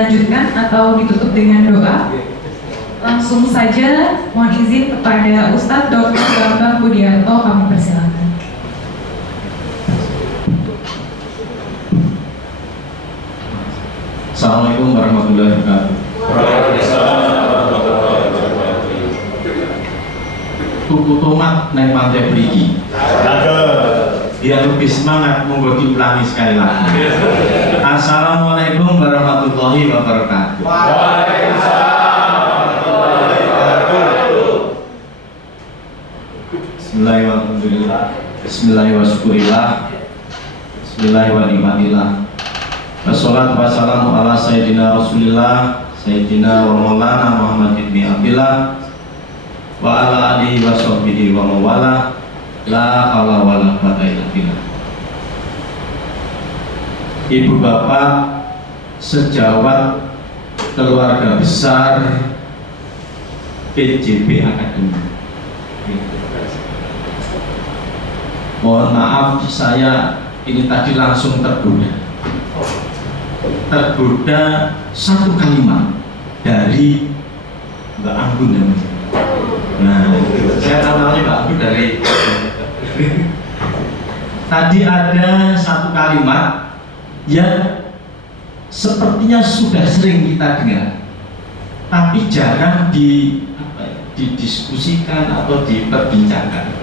dilanjutkan atau ditutup dengan doa? Langsung saja mohon izin kepada Ustadz Dr. Bambang Budiarto, kami persilakan. Assalamualaikum warahmatullahi wabarakatuh. Tuku tomat neng pantai Perigi. Biar lebih semangat, monggo diulangi sekali lagi. Assalamualaikum warahmatullahi wabarakatuh. Bismillahirrahmanirrahim. Bismillahirrahmanirrahim. Bismillahirrahmanirrahim. Wassalatu wassalamu ala sayyidina Rasulillah Sayyidina wa maulana Muhammad ibn Abdillah wa ala alihi wa sahbihi wa mawala la hawla wa la quwwata illa billah. Ibu bapak sejawat keluarga besar PJB Academy, mohon maaf saya ini tadi langsung tergoda satu kalimat dari Mbak Anggun namanya. Nah, saya tahu namanya Mbak Anggun dari tadi ada satu kalimat yang sepertinya sudah sering kita dengar, tapi jarang didiskusikan atau diperbincangkan,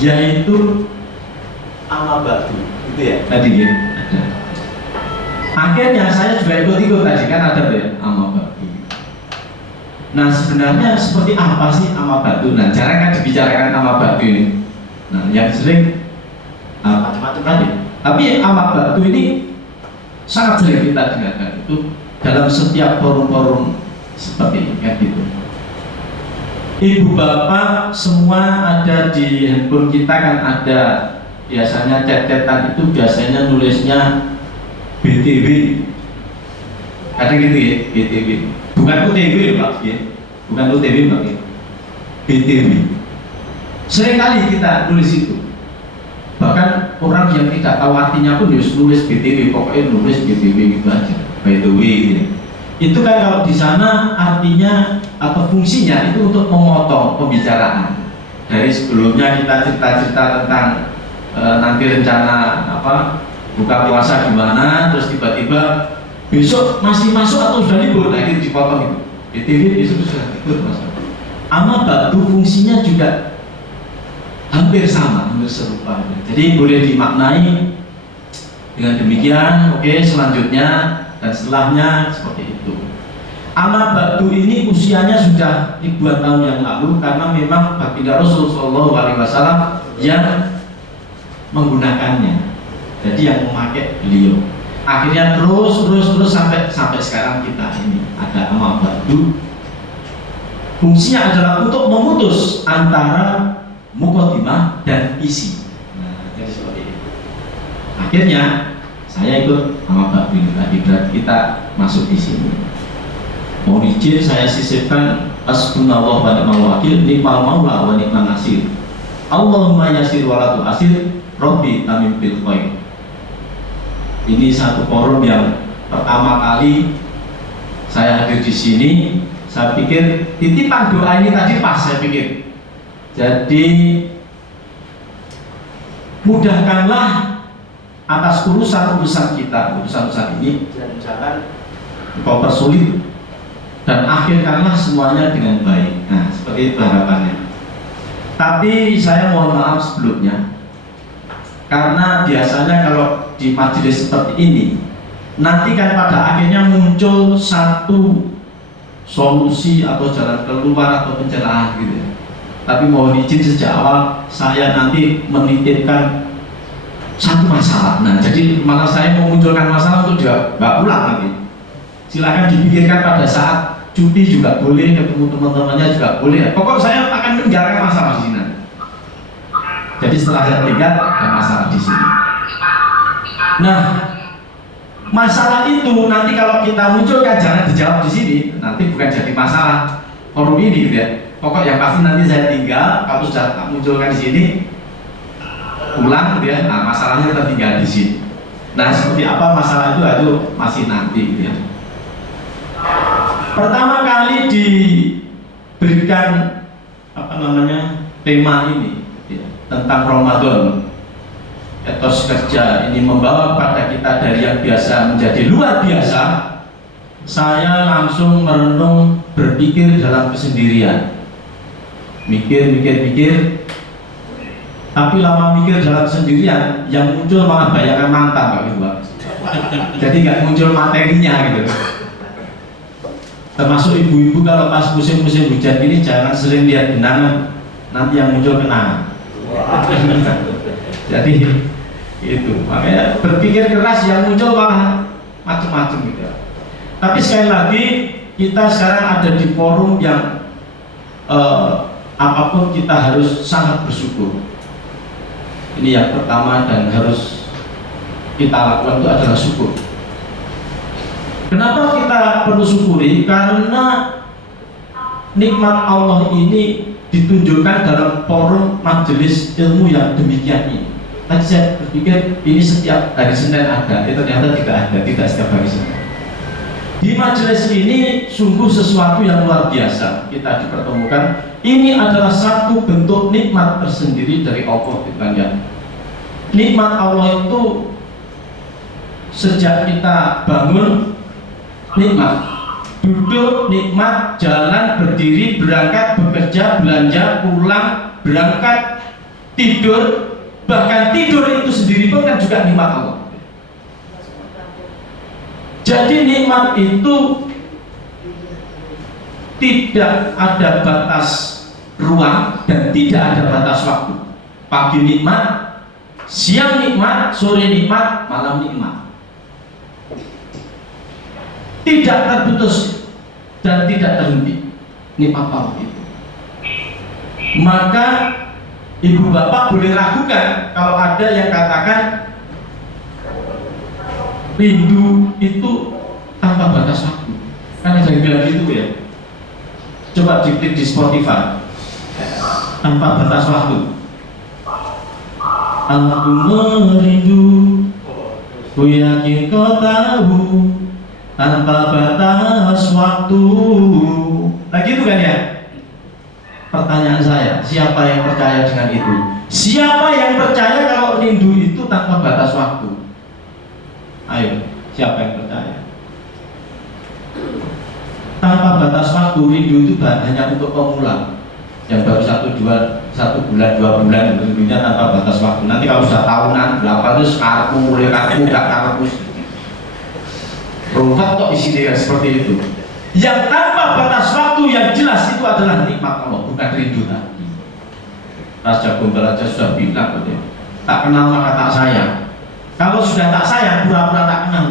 yaitu ama batu. Itu ya tadi ya ada. Akhirnya saya juga ikut tadi kan ada ya ama batu. Nah sebenarnya seperti apa sih ama batu? Nah jarang kan dibicarakan ama batu ini. Nah yang sering macam-macam tadi. Tapi ama batu ini sangat sering kita dengarkan itu dalam setiap forum-forum seperti ini kan gitu. Ibu bapak semua ada di handphone kita kan ada biasanya chat-chatan itu biasanya nulisnya BTW, kadang gitu ya, BTW, bukan UTW Pak ya, bukan UTW Pak ya, BTW. Seringkali kita nulis itu, bahkan orang yang tidak tahu artinya pun nulis BTW, pokoknya nulis BTW gitu aja, by the way gitu. Itu kan kalau di sana artinya atau fungsinya itu untuk memotong pembicaraan. Dari sebelumnya kita cerita-cerita tentang nanti rencana apa buka puasa gimana, terus tiba-tiba besok masih masuk atau sudah libur, nah itu dipotong itu. BTW besok sudah libur masuk. Ama batu fungsinya juga hampir sama, hampir serupa. Jadi boleh dimaknai dengan demikian. Oke, selanjutnya dan setelahnya seperti itu. Ama batu ini usianya sudah ribuan tahun yang lalu karena memang baginda Rasulullah SAW yang menggunakannya. Jadi yang memakai beliau. Akhirnya terus sampai sekarang kita ini ada ama batu. Fungsinya adalah untuk memutus antara muqaddimah dan isi. Nah, jadi seperti itu. Akhirnya saya ikut ama batu ini tadi, berarti kita masuk di sini. Mohon izin saya sisipkan hasbunallahu wa ni'mal wakil, ni'mal maula wa ni'man nasir. Allahumma yasir wa la tu'asir, Rabbi tamim bil khair. Ini satu forum yang pertama kali saya hadir di sini. Saya pikir titipan doa ini tadi pas, saya pikir. Jadi mudahkanlah atas urusan-urusan kita, urusan-urusan ini, dan jangan kau persulit, dan akhirkanlah semuanya dengan baik. Nah, seperti itu harapannya. Tapi saya mohon maaf sebelumnya, karena biasanya kalau di majelis seperti ini nanti kan pada akhirnya muncul satu solusi atau jalan keluar atau pencerahan gitu ya. Tapi mohon izin sejak awal saya nanti menitipkan satu masalah. Nah jadi malah saya memunculkan masalah untuk dia nggak pulang nanti. Silakan dipikirkan pada saat cuti juga boleh, ketemu teman-temannya juga boleh. Pokok saya akan menjarkan masalah di sini. Jadi setelah saya tinggal ada masalah di sini. Nah, masalah itu nanti kalau kita munculkan jangan dijawab di sini, nanti bukan jadi masalah forum ini gitu ya. Pokok yang pasti nanti saya tinggal, kalau sudah munculkan di sini, pulang gitu ya. Nah, masalahnya tertinggal di sini. Nah, seperti apa masalah itu masih nanti gitu ya. pertama kali diberikan tema ini ya, tentang Ramadan, etos kerja ini membawa pada kita dari yang biasa menjadi luar biasa, saya langsung merenung, berpikir dalam kesendirian, mikir, tapi lama mikir dalam sendirian, yang muncul malah bayangan mantan Pak gitu Pak. Jadi nggak muncul materinya gitu. Termasuk ibu-ibu kalau pas musim-musim hujan ini jangan sering lihat genangan, nanti yang muncul kenangan. Jadi itu makanya berpikir keras, yang muncul malah macam-macam gitu. Tapi sekali lagi kita sekarang ada di forum yang apapun kita harus sangat bersyukur. Ini yang pertama dan harus kita lakukan itu adalah syukur. Kenapa kita perlu syukuri? Karena nikmat Allah ini ditunjukkan dalam forum majelis ilmu yang demikian ini. Tadi saya berpikir ini setiap hari Senin ada, ternyata tidak ada, tidak setiap hari Senin. Di majelis ini sungguh sesuatu yang luar biasa kita dipertemukan. Ini adalah satu bentuk nikmat tersendiri dari Allah, ya. Nikmat Allah itu sejak kita bangun nikmat, duduk nikmat, jalan, berdiri, berangkat, bekerja, belanja, pulang, berangkat, tidur, bahkan tidur itu sendiri pun kan juga nikmat Allah. Jadi nikmat itu tidak ada batas ruang dan tidak ada batas waktu. Pagi nikmat, siang nikmat, sore nikmat, malam nikmat. Tidak terputus dan tidak terhenti nikmat Allah itu. Maka ibu bapak boleh ragukan kalau ada yang katakan rindu itu tanpa batas waktu. Kan ada yang bilang gitu ya. Coba diklik di Spotify, tanpa batas waktu. Aku merindu, ku yakin kau tahu, tanpa batas waktu. Nah gitu kan ya. Pertanyaan saya, siapa yang percaya dengan itu? Siapa yang percaya kalau rindu itu tanpa batas waktu? Ayo, siapa yang percaya? Tanpa batas waktu, rindu itu hanya untuk pemula yang baru 1 bulan, 2 bulan, rindunya tanpa batas waktu. Nanti kalau sudah tahunan, berapa terus karpu, mulai karpu, gak karpu, rumah kok isinya seperti itu. Yang tanpa batas waktu yang jelas itu adalah nikmat Allah, bukan rindu tadi. Raja Gombal aja sudah bilang, tak kenal maka tak sayang. Kalau sudah tak sayang, pura-pura tak kenal.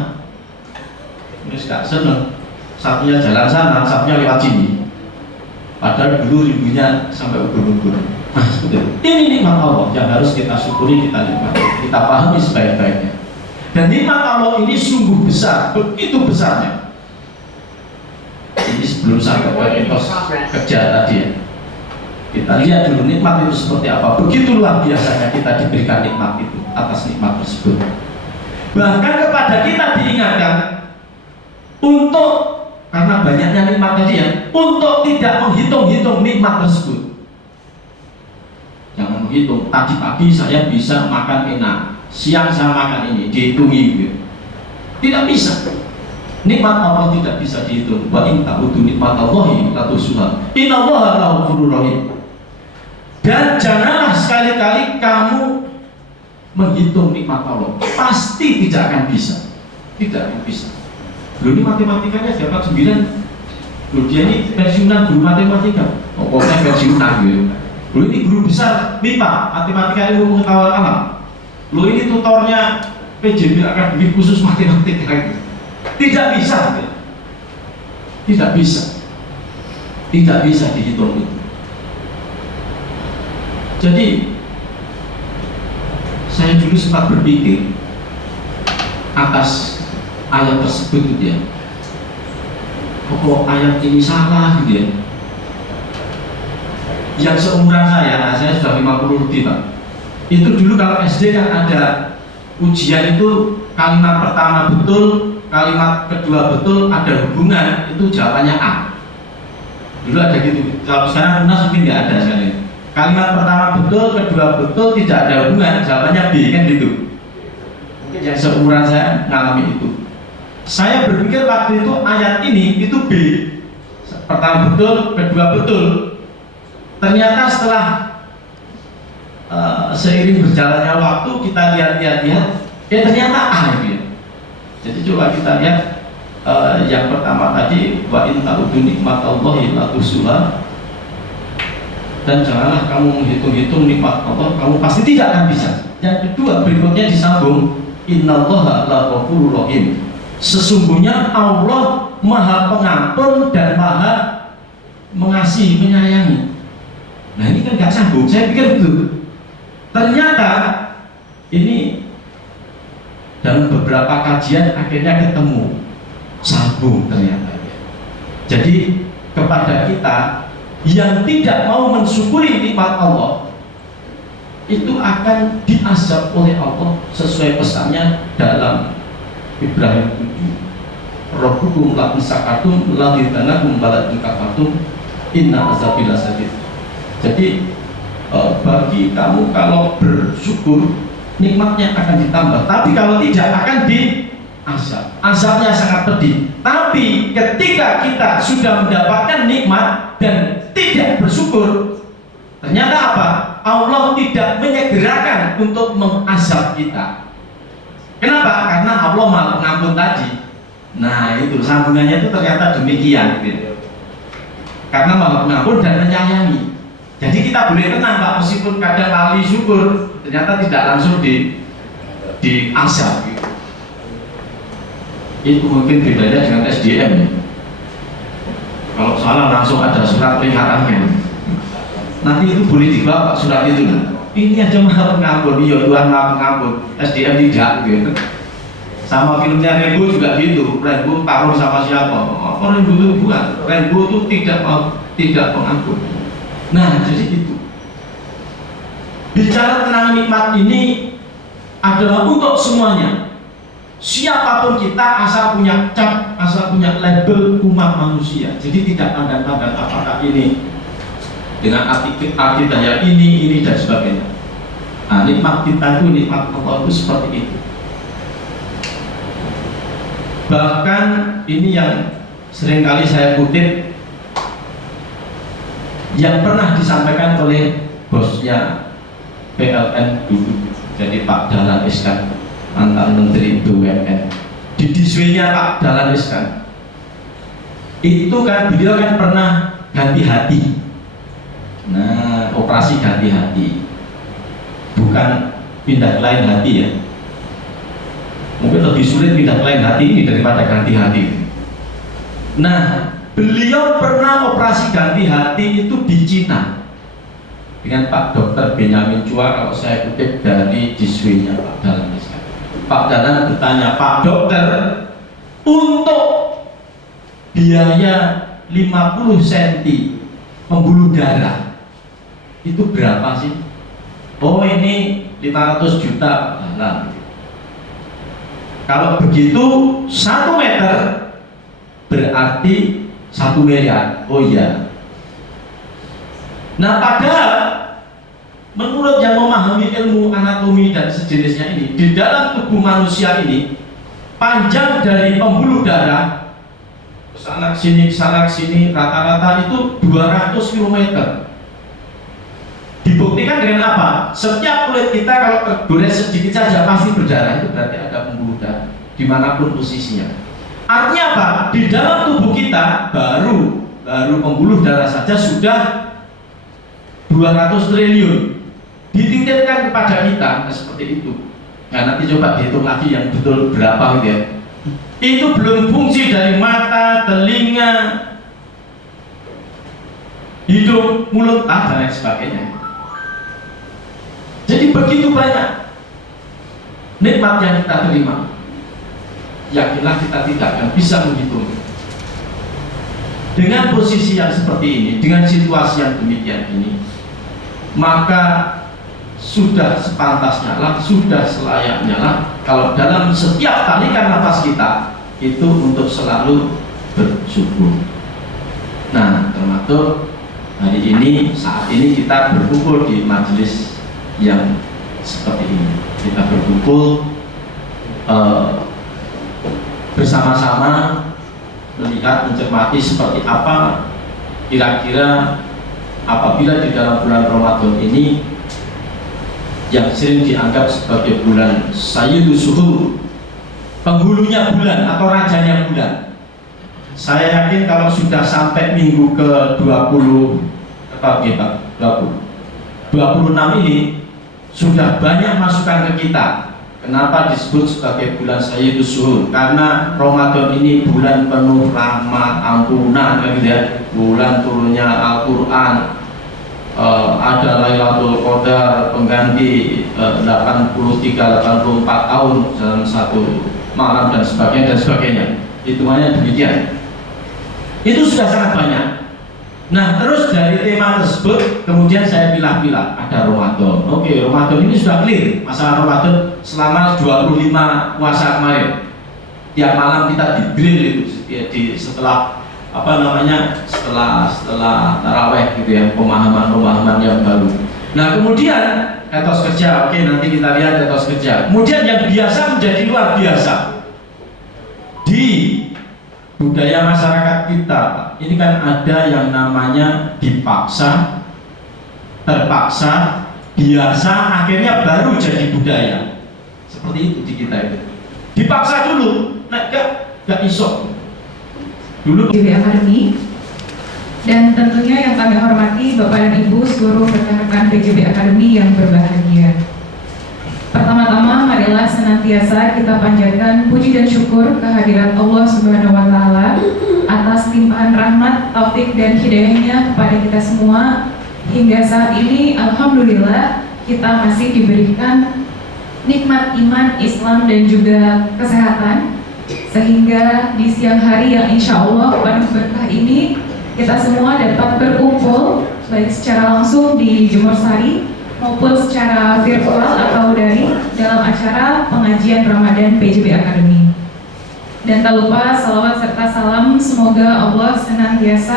Ini gak seneng. Satunya jalan sana, satunya lewat sini. Padahal dulu rindunya sampai ubur-ubur. Nah, seperti itu. Ini nikmat Allah yang harus kita syukuri, kita nikmati, kita pahami sebaik-baiknya. Dan nikmat Allah ini sungguh besar, begitu besarnya. Ini sebelum sampai ke etos kerja tadi ya. Kita lihat dulu nikmat itu seperti apa. Begitu luar biasanya kita diberikan nikmat itu, atas nikmat tersebut. Bahkan kepada kita diingatkan untuk, karena banyaknya nikmat tadi ya, untuk tidak menghitung-hitung nikmat tersebut. Jangan menghitung, tadi pagi saya bisa makan enak, siang saya makan ini, dihitungi gitu. Tidak bisa. Nikmat Allah tidak bisa dihitung. Wa in ta'udu nikmatallahi la tuhsuha. Innallaha ghafurur rahim. Dan janganlah sekali-kali kamu menghitung nikmat Allah. Pasti tidak akan bisa. Tidak akan bisa. Loh, ini matematikanya dapat 9. Loh, dia ini pensiunan guru matematika. Pokoknya pensiunan gitu. Loh, ini guru besar MIPA, matematika ilmu pengetahuan alam. Loh, ini tutornya PJB akademik khusus matematika gitu. Tidak bisa, tidak bisa, tidak bisa dihitung itu. Jadi saya dulu sempat berpikir atas ayat tersebut gitu ya. Kok ayat ini salah gitu ya? Yang seumuran saya sudah 50 lebih Pak. Itu dulu kalau SD kan ada ujian itu kalimat pertama betul, kalimat kedua betul ada hubungan, itu jawabannya A. Dulu ada gitu. Kalau sekarang Unas mungkin nggak ada sekali. Kalimat pertama betul, kedua betul, tidak ada hubungan, jawabannya B, kan gitu. Mungkin yang seumuran saya ngalami itu. Saya berpikir waktu itu ayat ini itu B. Pertama betul, kedua betul. Ternyata setelah seiring berjalannya waktu kita lihat, ternyata A itu ya. Jadi coba kita lihat yang pertama tadi, wa in ta'uddu nikmatallahi la tuhsuha. Dan janganlah kamu menghitung-hitung nikmat Allah, kamu pasti tidak akan bisa. Yang kedua berikutnya disambung, innallaha laghafurur rahim. Sesungguhnya Allah Maha Pengampun dan Maha Mengasihi, menyayangi. Nah ini kan gak sambung, saya pikir betul. Ternyata ini dalam beberapa kajian akhirnya ketemu sambung ternyata. Jadi kepada kita yang tidak mau mensyukuri nikmat Allah itu akan diazab oleh Allah sesuai pesannya dalam Ibrahim 7. Rabbukum la in syakartum la azidannakum wa la in kafartum inna azabi lasyadid. Jadi bagi kamu kalau bersyukur nikmatnya akan ditambah, tapi kalau tidak akan diazab. Azabnya sangat pedih. Tapi ketika kita sudah mendapatkan nikmat dan tidak bersyukur, ternyata apa? Allah tidak menyegerakan untuk mengazab kita. Kenapa? Karena Allah Maha Pengampun tadi. Nah itu sambungannya itu ternyata demikian gitu. Karena Maha Pengampun dan menyayangi. Jadi kita boleh tenang Pak, meskipun kadang lali syukur, ternyata tidak langsung diazab gitu. Itu mungkin bedanya dengan SDM ya. Kalau salah langsung ada surat peringatannya. Nanti itu boleh dibawa surat itu lah. Ini aja Maha Pengampun, iya Tuhan Maha Pengampun. SDM tidak gitu. Sama filmnya Rembo juga gitu. Rembo taruh sama siapa? Apa Rembo itu bukan? Rembo itu tidak pengampun. Nah jadi itu. Bicara tentang nikmat ini adalah untuk semuanya. Siapapun kita asal punya cap, asal punya label umat manusia. Jadi tidak pandang-pandang apakah ini dengan akidahnya ini dan sebagainya. Nah, nikmat kita itu nikmat Allah itu seperti itu. Bahkan ini yang seringkali saya kutip, yang pernah disampaikan oleh bosnya PLN dulu, jadi Pak Dahlan Iskan, mantan Menteri BUMN. Di diswenya Pak Dahlan Iskan itu kan beliau kan pernah ganti hati. Nah, operasi ganti hati, bukan pindah ke lain hati ya. Mungkin lebih sulit pindah ke lain hati ini daripada ganti hati. Nah, beliau pernah operasi ganti hati itu di Cina dengan Pak Dr. Benyamin Chua, kalau saya kutip dari diswenya Pak Dahlan. Pak Dahlan bertanya, Pak Dokter, untuk biaya 50 cm pembuluh darah itu berapa sih? Oh ini 500 juta Pak Dahlan. Kalau begitu 1 meter berarti 1 miliar. Oh iya. Nah padahal menurut yang memahami ilmu anatomi dan sejenisnya ini, di dalam tubuh manusia ini panjang dari pembuluh darah kesana sini rata-rata itu 200 km. Dibuktikan dengan apa? Setiap kulit kita kalau tergores sedikit saja pasti berdarah, itu berarti ada pembuluh darah dimanapun posisinya. Artinya apa? Di dalam tubuh kita baru pembuluh darah saja sudah 200 triliun dititipkan kepada kita. Nah, seperti itu. Nah nanti coba dihitung lagi yang betul berapa gitu ya. Itu belum fungsi dari mata, telinga, hidung, mulut, dan lain sebagainya. Jadi begitu banyak nikmat yang kita terima. Yakinlah kita tidak akan bisa menghitung. Dengan posisi yang seperti ini, dengan situasi yang demikian ini, maka sudah sepantasnya lah, sudah selayaknya lah kalau dalam setiap tarikan nafas kita itu untuk selalu bersyukur. Nah, termasuk hari ini, saat ini kita berkumpul di majelis yang seperti ini. Kita berkumpul bersama-sama melihat, mencermati seperti apa kira-kira apabila di dalam bulan Ramadan ini yang sering dianggap sebagai bulan Sayyidus Syuhur, penghulunya bulan atau rajanya bulan. Saya yakin kalau sudah sampai minggu ke-20 26 ini sudah banyak masukan ke kita. Kenapa disebut sebagai bulan Sayyidus Syuhur? Karena Ramadan ini bulan penuh rahmat, ampunan, gitu ya. Bulan turunnya Al-Quran, ada Lailatul Qadar pengganti 83-84 tahun dalam satu malam dan sebagainya. Hitungannya demikian. Itu sudah sangat banyak. Nah, terus dari tema tersebut kemudian saya pilah-pilah, ada Ramadan. Oke, Ramadan ini sudah clear. Masalah Ramadan selama 25 puasa kemarin, tiap malam kita di-drill itu setelah setelah taraweh gitu ya, pemahaman yang baru. Nah, kemudian etos kerja. Oke, nanti kita lihat etos kerja. Kemudian yang biasa menjadi luar biasa di budaya masyarakat kita. Ini kan ada yang namanya dipaksa, terpaksa, biasa, akhirnya baru jadi budaya. Seperti itu di kita itu. Dipaksa dulu, nah gak iso. Dulu PJB Academy, dan tentunya yang kami hormati Bapak dan Ibu seluruh rekan-rekan PJB Academy yang berbahagia. Pertama-tama marilah senantiasa kita panjatkan puji dan syukur kehadirat Allah Subhanahu wa Ta'ala atas limpahan rahmat, taufik dan hidayahnya kepada kita semua. Hingga saat ini alhamdulillah kita masih diberikan nikmat iman, Islam dan juga kesehatan, sehingga di siang hari yang insya Allah penuh berkah ini kita semua dapat berkumpul baik secara langsung di Jemur Sari maupun secara virtual atau daring dalam acara pengajian Ramadan PJB Academy. Dan tak lupa salawat serta salam semoga Allah senantiasa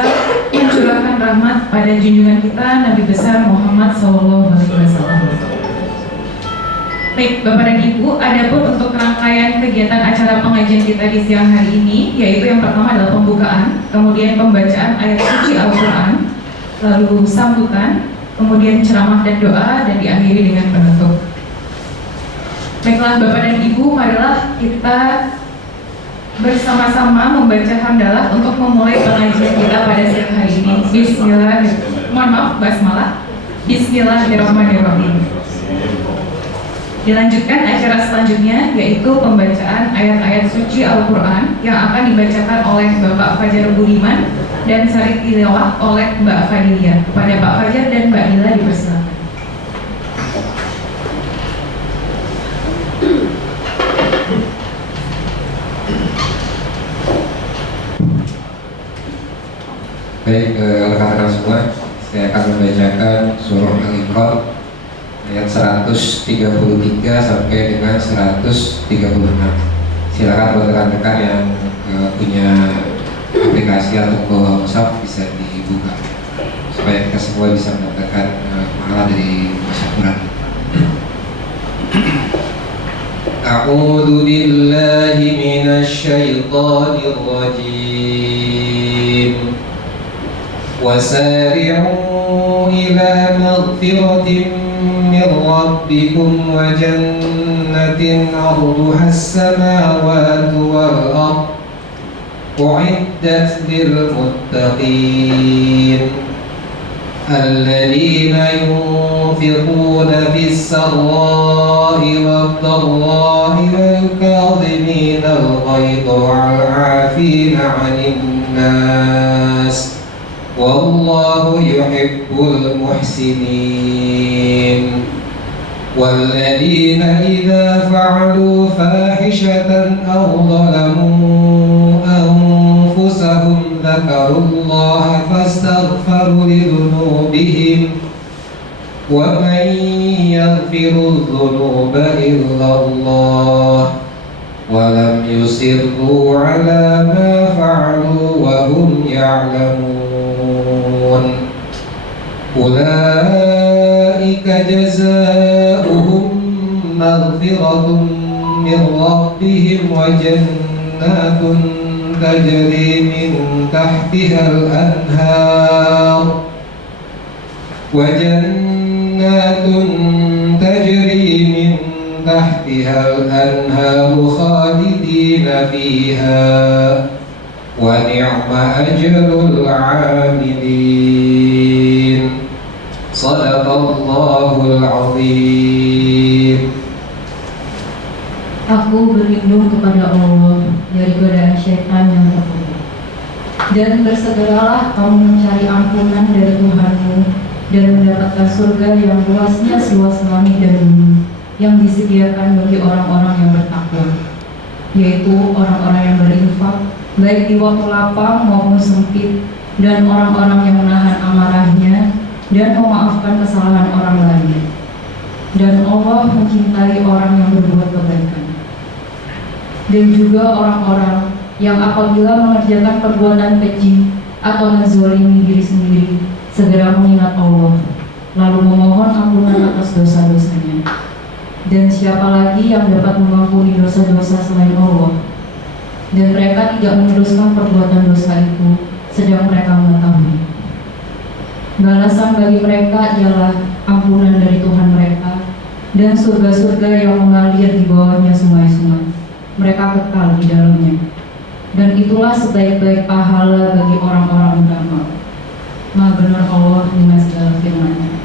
mencurahkan rahmat pada junjungan kita Nabi besar Muhammad SAW. Baik Bapak dan Ibu, adapun untuk rangkaian kegiatan acara pengajian kita di siang hari ini, yaitu yang pertama adalah pembukaan, kemudian pembacaan ayat suci Al-Quran, lalu sambutan, kemudian ceramah dan doa, dan diakhiri dengan penutup. Baiklah Bapak dan Ibu, marilah kita bersama-sama membaca hamdalah untuk memulai pengajian kita pada siang hari ini. Bismillahirrahmanirrahim. Dilanjutkan acara selanjutnya, yaitu pembacaan ayat-ayat suci Al-Quran yang akan dibacakan oleh Bapak Fajar Budiman dan sari tilawah oleh Mbak Fadilia. Kepada Pak Fajar dan Mbak Dila dipersilakan. Baik, rekan-rekan semua, saya akan membacakan surah Al-Imran ayat 133 sampai dengan 136. Silakan buat rekan-rekan yang punya aplikasi atau bawa mushaf bisa dibuka supaya kita semua bisa mendapatkan pahala dari baca Quran. A'udzu billahi minasy syaithanir rajim. Wasari'u ila maghfiratin min rabbikum wa jannatin 'arduha as-samawati wal ardh u'iddat lil muttaqin alladhina yunfiquna fis sarra'i wad dharra'i wal kadhimina al-ghayza wal 'afina 'anil nas wallahu yuhibbul muhsinin والذين إذا فعلوا فاحشة أو ظلموا أنفسهم ذكروا الله فاستغفروا لذنوبهم ومن يغفر الذنوب إلا الله ولم يصروا على ما فعلوا وهم يعلمون أولئك جزاؤهم مغفرة من ربهم وجنات تجري من تحتها الأنهار خالدين فيها ونعم أجر العاملين صدق الله العظيم. Aku berlindung kepada Allah dari godaan syaitan yang terkutuk. Dan bersegeralah kamu mencari ampunan dari Tuhanmu dan mendapatkan surga yang luasnya seluas langit dan bumi, yang disediakan bagi orang-orang yang bertakwa, yaitu orang-orang yang berinfak baik di waktu lapang maupun sempit, dan orang-orang yang menahan amarahnya dan memaafkan kesalahan orang lain. Dan Allah mencintai orang yang berbuat kebaikan. Dan juga orang-orang yang apabila mengerjakan perbuatan keji atau menzalimi diri sendiri, segera mengingat Allah, lalu memohon ampunan atas dosa-dosanya. Dan siapa lagi yang dapat mengampuni dosa-dosa selain Allah? Dan mereka tidak meneruskan perbuatan dosa itu, sedang mereka mengetahui. Balasan bagi mereka ialah ampunan dari Tuhan mereka dan surga-surga yang mengalir di bawahnya sungai-sungai. Mereka kekal di dalamnya. Dan itulah sebaik-baik pahala bagi orang-orang beramal. Maha benar Allah dengan segala firman-Nya.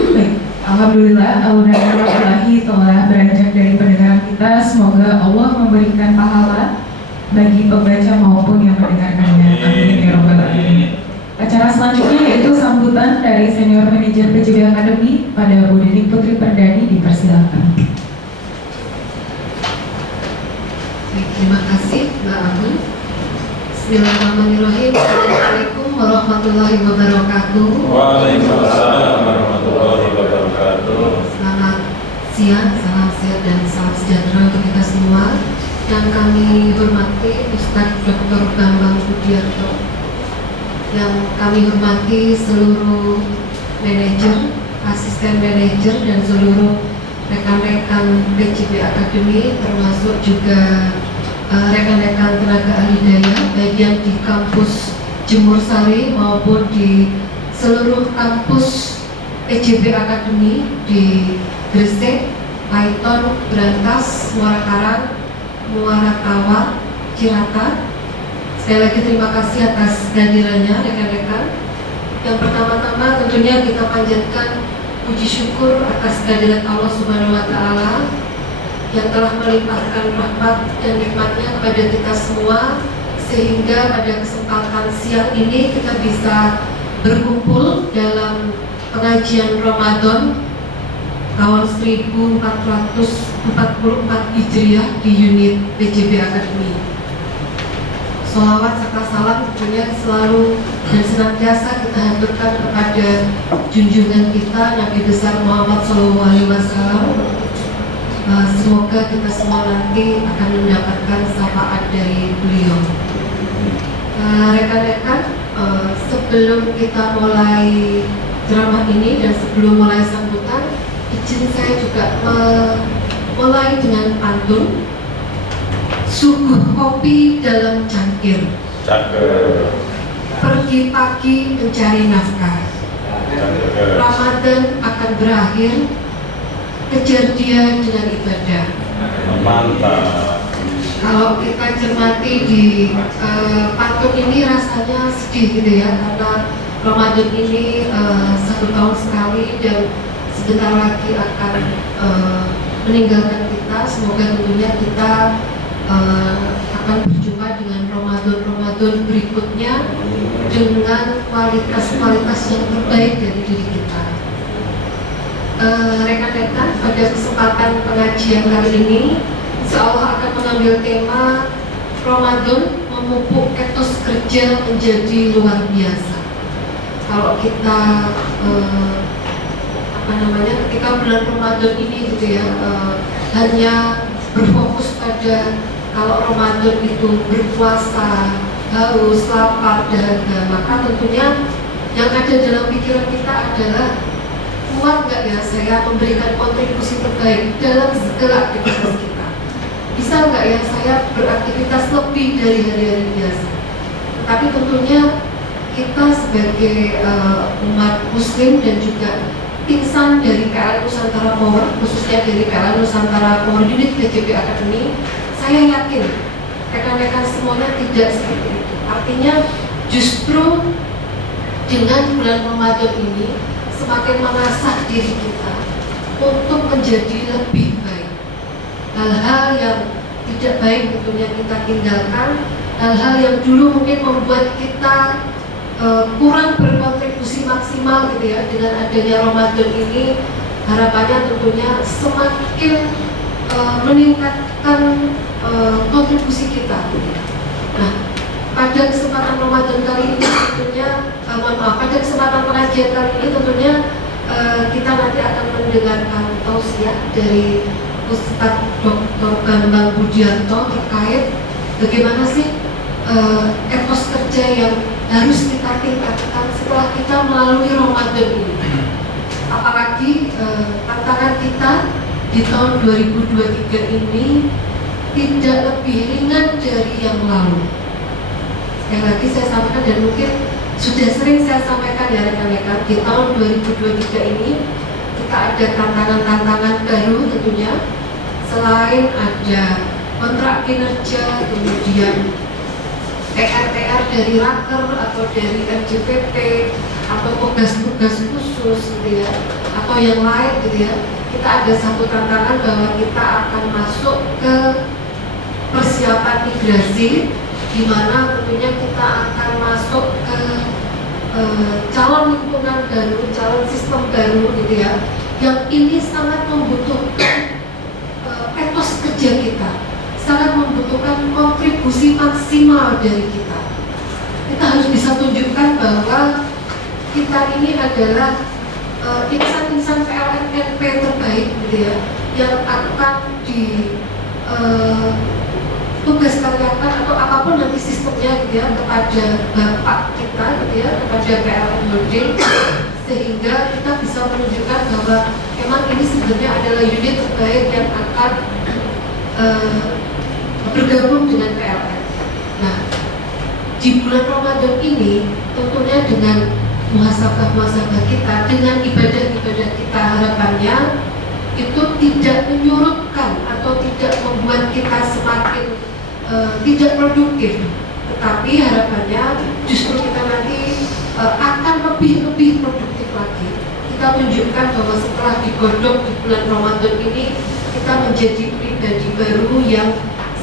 Baik, alhamdulillah Allahi telah beranjak dari pendengaran kita. Semoga Allah memberikan pahala bagi pembaca maupun yang mendengarkannya. Amin ya rabbal alamin. Acara selanjutnya yaitu sambutan dari Senior Manajer PJB Academy pada Bu Denik Putri Perdani, dipersilakan. Baik, terima kasih Mbak Amun. Bismillahirrahmanirrahim. Assalamualaikum warahmatullahi wabarakatuh. Waalaikumsalam warahmatullahi wabarakatuh. Selamat siang, salam sehat dan salam sejahtera untuk kita semua. Yang kami hormati Ustadz Dr. Bambang Budiarto, yang kami hormati seluruh manajer, asisten manajer, dan seluruh rekan-rekan PJB Academy, termasuk juga rekan-rekan tenaga ahli daya, baik yang di kampus Jemur Sari maupun di seluruh kampus PJB Academy di Gresik, Paiton, Brantas, Muara Karang, Muara Tawa, Cirata. Sekali lagi terima kasih atas kehadirannya rekan-rekan. Yang pertama-tama tentunya kita panjatkan puji syukur atas kehadiran Allah Subhanahu wa Ta'ala yang telah melimpahkan rahmat dan nikmatnya kepada kita semua, sehingga pada kesempatan siang ini kita bisa berkumpul dalam pengajian Ramadan tahun 1444 Hijriah di unit PJB Academy. Sholawat serta salam tentunya selalu dan senantiasa kita haturkan kepada junjungan kita Nabi besar Muhammad SAW. Semoga kita semua nanti akan mendapatkan syafaat dari beliau. Rekan-rekan, sebelum kita mulai ceramah ini dan sebelum mulai sambutan, izin saya juga mulai dengan pantun. Suguh kopi dalam cangkir, pergi pagi mencari nafkah. Ramadan akan berakhir, kejar dia dengan ibadah. Mantap. Kalau kita cermati di pantun ini rasanya sedih gitu ya, karena Ramadan ini 1 tahun sekali dan sebentar lagi akan meninggalkan kita. Semoga tentunya kita akan berjumpa dengan Ramadan berikutnya dengan kualitas-kualitas yang terbaik dari diri kita. Rekan-rekan, pada kesempatan pengajian kali ini seolah akan mengambil tema Ramadan memupuk etos kerja menjadi luar biasa. kalau kita ketika bulan Ramadan ini gitu ya, hanya berfokus pada kalau Ramadan itu berpuasa, haus, lapar, dahaga, maka tentunya yang ada dalam pikiran kita adalah kuat nggak ya saya memberikan kontribusi terbaik dalam segala aktivitas kita. Bisa nggak ya saya beraktivitas lebih dari hari-hari biasa. Tapi tentunya kita sebagai umat muslim dan juga insan dari PLN Nusantara Power, khususnya dari PLN Nusantara Power Unit PJB Academy, saya yakin rekan-rekan semuanya tidak seperti itu. Artinya justru dengan bulan Ramadan ini semakin mengasah diri kita untuk menjadi lebih baik. Hal-hal yang tidak baik tentunya kita tinggalkan, hal-hal yang dulu mungkin membuat kita kurang berkontribusi maksimal gitu ya. Dengan adanya Ramadan ini harapannya tentunya semakin meningkatkan kontribusi kita. Nah, pada kesempatan Ramadan kali ini tentunya pada kesempatan pengajian kali ini tentunya kita nanti akan mendengarkan tausiah dari Ustadz Dr. Bambang Budiarto terkait bagaimana sih etos kerja yang harus kita tingkatkan setelah kita melalui Ramadan ini. Apalagi tantangan kita di tahun 2023 ini tidak lebih ringan dari yang lalu. Sekali lagi saya sampaikan dan mungkin sudah sering saya sampaikan ya rekan-rekan, di tahun 2023 ini kita ada tantangan-tantangan baru tentunya. Selain ada kontrak kinerja, kemudian TR-TR dari Raker atau dari RJPP atau tugas-tugas khusus gitu ya, atau yang lain gitu ya, kita ada satu tantangan bahwa kita akan masuk ke persiapan migrasi, di mana tentunya kita akan masuk ke calon lingkungan baru, calon sistem baru gitu ya, yang ini sangat membutuhkan etos kerja kita, sangat membutuhkan kontribusi maksimal dari kita. Kita harus bisa tunjukkan bahwa kita ini adalah insan-insan PLNNP terbaik gitu ya, yang akan di tugas karyakan atau apapun nanti sistemnya gitu ya, kepada bapak kita gitu ya, kepada PLN Holding, sehingga kita bisa menunjukkan bahwa memang ini sebenarnya adalah unit terbaik yang akan bergabung dengan PLN. Nah, di bulan Ramadan ini tentunya dengan muhasabah kita, dengan ibadah-ibadah kita, harapannya itu tidak menyurutkan atau tidak membuat kita semakin tidak produktif, tetapi harapannya justru kita nanti akan lebih produktif lagi. Kita tunjukkan bahwa setelah digodok di bulan Ramadan ini, kita menjadi pribadi baru yang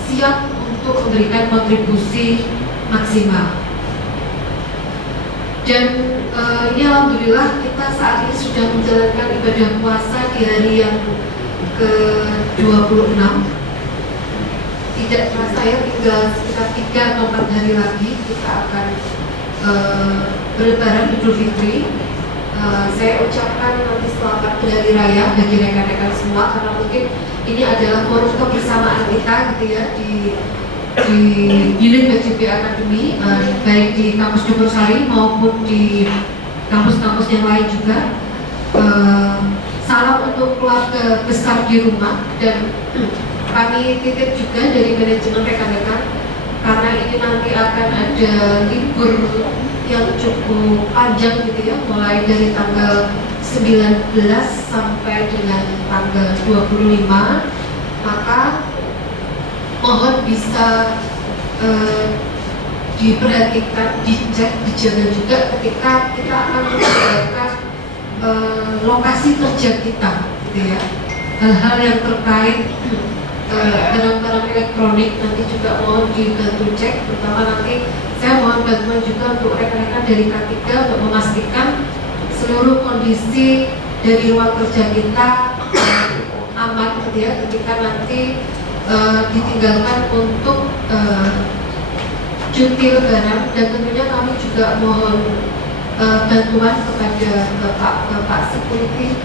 siap untuk memberikan kontribusi maksimal. Dan ini alhamdulillah kita saat ini sudah menjalankan ibadah puasa di hari yang ke-26. Tidak terasa ya, tinggal sekitar 3 atau 4 hari lagi kita akan berlebaran Idul Fitri. Saya ucapkan nanti selamat berhari raya bagi rekan-rekan semua, karena mungkin ini adalah forum kebersamaan kita gitu ya, di unit PJB Academy, baik di kampus Dukursari maupun di kampus-kampus yang lain juga. Salam untuk keluarga besar di rumah, dan kami titip juga dari manajemen rekan-rekan, karena ini nanti akan ada libur yang cukup panjang gitu ya, mulai dari tanggal 19 sampai dengan tanggal 25, maka mohon bisa diperhatikan, dicek, dijaga juga ketika kita akan meninggalkan lokasi kerja kita gitu ya. Hal-hal yang terkait barang-barang elektronik nanti juga mohon dibantu cek, terutama nanti saya mohon bantuan juga untuk rekan-rekan dari K3 untuk memastikan seluruh kondisi dari ruang kerja kita aman gitu ya, ketika nanti ditinggalkan untuk cuti lebaran. Dan tentunya kami juga mohon bantuan kepada bapak security,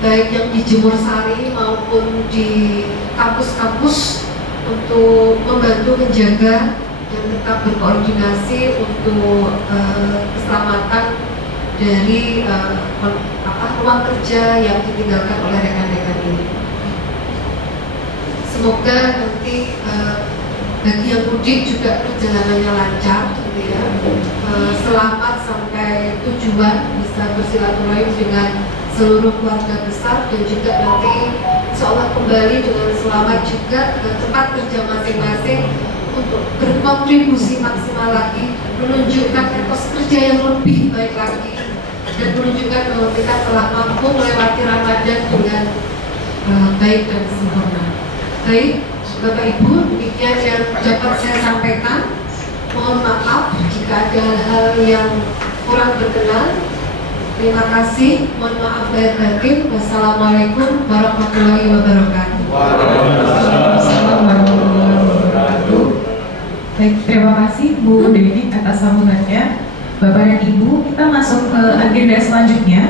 baik yang di Jemur Sari maupun di kampus-kampus, untuk membantu menjaga dan tetap berkoordinasi untuk keselamatan dari ruang kerja yang ditinggalkan oleh rekan-rekan ini. Semoga nanti bagi yang mudik juga perjalanannya lancar, gitu ya. Selamat sampai tujuan, bisa bersilaturahim dengan seluruh keluarga besar, dan juga nanti insya kembali dengan selamat juga ke tempat kerja masing-masing untuk berkontribusi maksimal lagi, menunjukkan etos kerja yang lebih baik lagi, dan menunjukkan bahwa kita telah mampu melewati Ramadan dengan baik dan sempurna. Baik, Bapak Ibu, demikian yang dapat saya sampaikan. Mohon maaf jika ada hal yang kurang berkenan. Terima kasih. Mohon maaf lahir batin. Wassalamualaikum warahmatullahi wabarakatuh. Waalaikumsalam warahmatullahi wabarakatuh. Baik, terima kasih Bu Dewi atas sambutannya. Bapak dan Ibu, kita masuk ke agenda selanjutnya,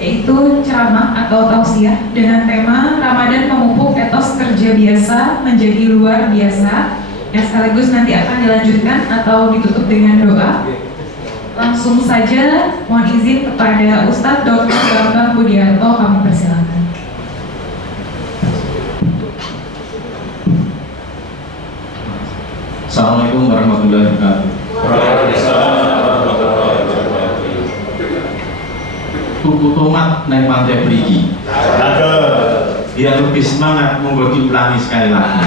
yaitu ceramah atau tausiah dengan tema Ramadan memupuk etos kerja biasa menjadi luar biasa, yang sekaligus nanti akan dilanjutkan atau ditutup dengan doa. Langsung saja mohon izin kepada Ustadz Dr. Bambang Budiarto, kami persilakan. Assalamualaikum warahmatullahi wabarakatuh. Tuku tomat neng pantai perigi. Biar lebih semangat, monggo diulangi sekali lagi.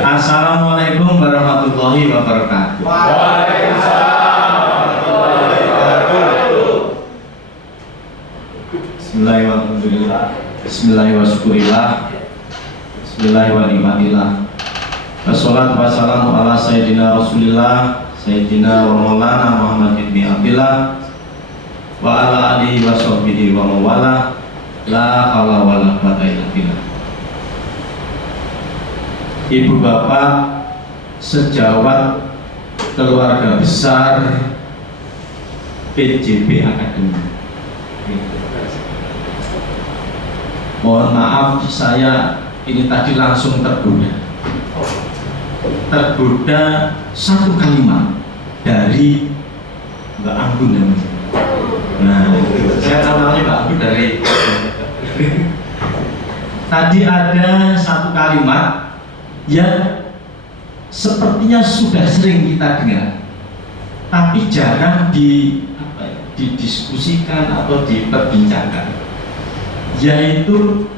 Assalamualaikum warahmatullahi wabarakatuh. Bismillahirrahmanirrahim. Bismillahirrahmanirrahim. Bismillahirrahmanirrahim. Wassalatu wassalamu ala sayyidina Rasulillah Sayyidina wa maulana Muhammad ibn Abdillah wa ala alihi wa sahbihi wa mawala. La haula wa la quwwata illa billah. Ibu bapak sejawat keluarga besar PJB Akademi, mohon maaf saya ini tadi langsung tergoda satu kalimat dari Mbak Anggun namanya. Nah, saya namanya Mbak Anggun dari tadi ada satu kalimat yang sepertinya sudah sering kita dengar, tapi jarang didiskusikan atau diperbincangkan, yaitu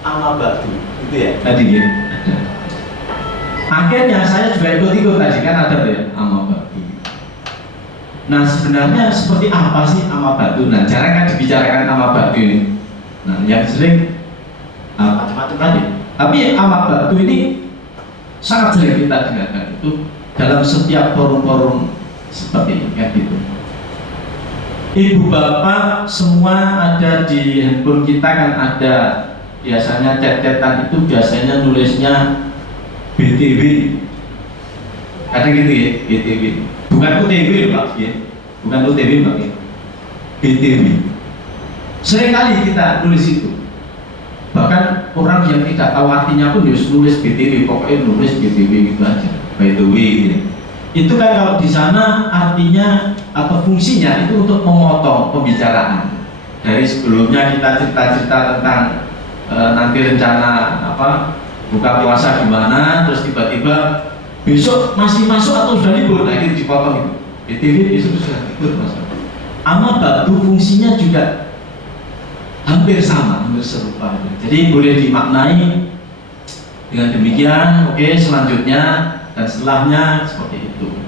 ama batu, itu ya tadi ya ada. Akhirnya saya juga ikut tadi kan ada ya ama batu. Nah sebenarnya seperti apa sih ama batu? Nah jarang kan dibicarakan ama batu ini. Nah yang sering macam-macam tadi. Tapi ama batu ini sangat sering kita dengarkan itu dalam setiap forum-forum seperti ini kan gitu. Ibu bapak semua ada di handphone kita kan ada biasanya chat-chatan itu biasanya nulisnya BTW, kadang gitu ya, BTW, bukan UTW Pak ya, bukan UTW Pak ya, BTW. Sering kali kita nulis itu, bahkan orang yang tidak tahu artinya pun nulis BTW, pokoknya nulis BTW gitu aja, by the way gitu. Itu kan kalau di sana artinya atau fungsinya itu untuk memotong pembicaraan. Dari sebelumnya kita cerita-cerita tentang nanti rencana buka puasa gimana, terus tiba-tiba besok masih masuk atau sudah libur, nah itu dipotong itu. BTW besok sudah libur masa. Ama batu fungsinya juga hampir sama, hampir serupa. Jadi boleh dimaknai dengan demikian. Oke, selanjutnya dan setelahnya seperti itu.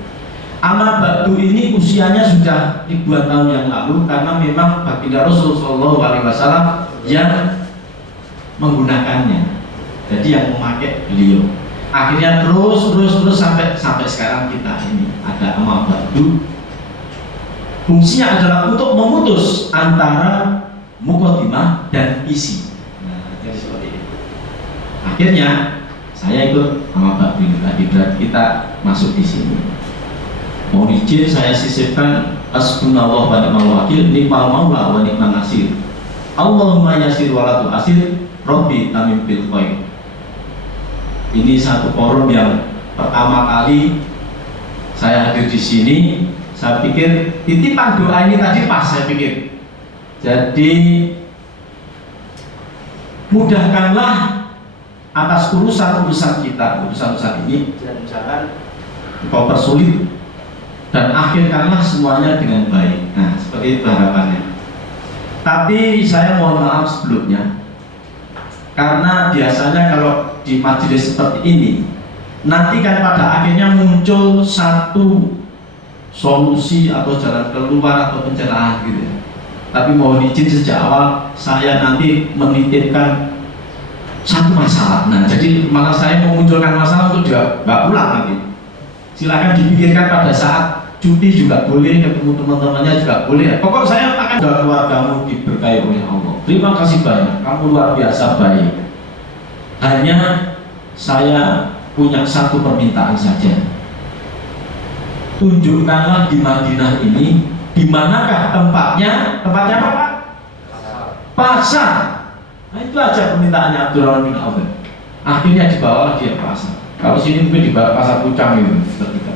Ama batu ini usianya sudah ribuan tahun yang lalu karena memang baginda Rasulullah SAW yang menggunakannya. Jadi yang memakai beliau. Akhirnya terus sampai sekarang kita ini ada ama batu. Fungsinya adalah untuk memutus antara muqaddimah dan isi. Nah, jadi seperti itu. Akhirnya saya ikut ama batu ini tadi, berarti kita masuk di sini. Mohon izin saya sisipkan Hasbunallah wa ni'mal wakil, ni'mal maula wa ni'man nasir. Allahumma yasir wa la tu'asir, Rabbi tamim bil khair. Ini satu forum yang pertama kali saya hadir di sini. Saya pikir titipan doa ini tadi pas, saya pikir. Jadi mudahkanlah atas urusan-urusan kita, urusan-urusan ini, dan jangan kau persulit, dan akhirkanlah semuanya dengan baik. Nah, seperti itu harapannya. Tapi saya mohon maaf sebelumnya, karena biasanya kalau di majelis seperti ini, nanti kan pada akhirnya muncul satu solusi atau jalan keluar atau pencerahan gitu ya. Tapi mohon izin sejak awal saya nanti menitipkan satu masalah. Nah, jadi malah saya memunculkan masalah untuk dia nggak pulang nanti. Silakan dipikirkan pada saat cuti juga boleh, ketemu teman-temannya juga boleh. Pokok saya akan keluargamu diberkahi oleh Allah. Terima kasih banyak, kamu luar biasa baik. Hanya saya punya satu permintaan saja. Tunjukkanlah di Madinah ini di manakah tempatnya? Tempatnya apa, Pak? Pasar. Nah, itu aja permintaannya Abdurrahman bin Auf. Akhirnya dibawa dia ke pasar. Kalau sini mungkin dibawa pasar Pucang itu ketika.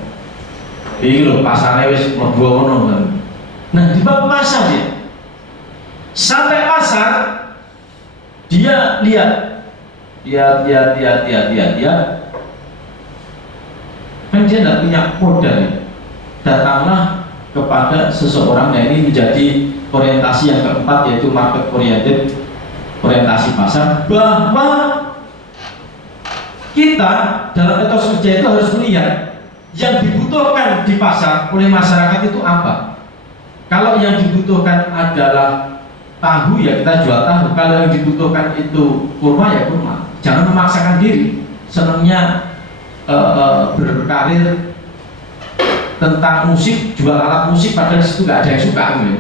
Ini loh pasarnya wis mlebu ono. Nah, dibawa ke pasar dia. Sampai pasar dia lihat kan dia tidak punya modal. Datanglah kepada seseorang, nah ini menjadi orientasi yang keempat, yaitu market oriented, orientasi pasar, bahwa kita dalam etos kerja itu harus melihat yang dibutuhkan di pasar oleh masyarakat itu apa. Kalau yang dibutuhkan adalah tahu, ya kita jual tahu. Kalau yang dibutuhkan itu kurma, ya kurma. Jangan memaksakan diri. Senangnya berkarir tentang musik, jual alat musik, padahal disitu nggak ada yang suka gitu.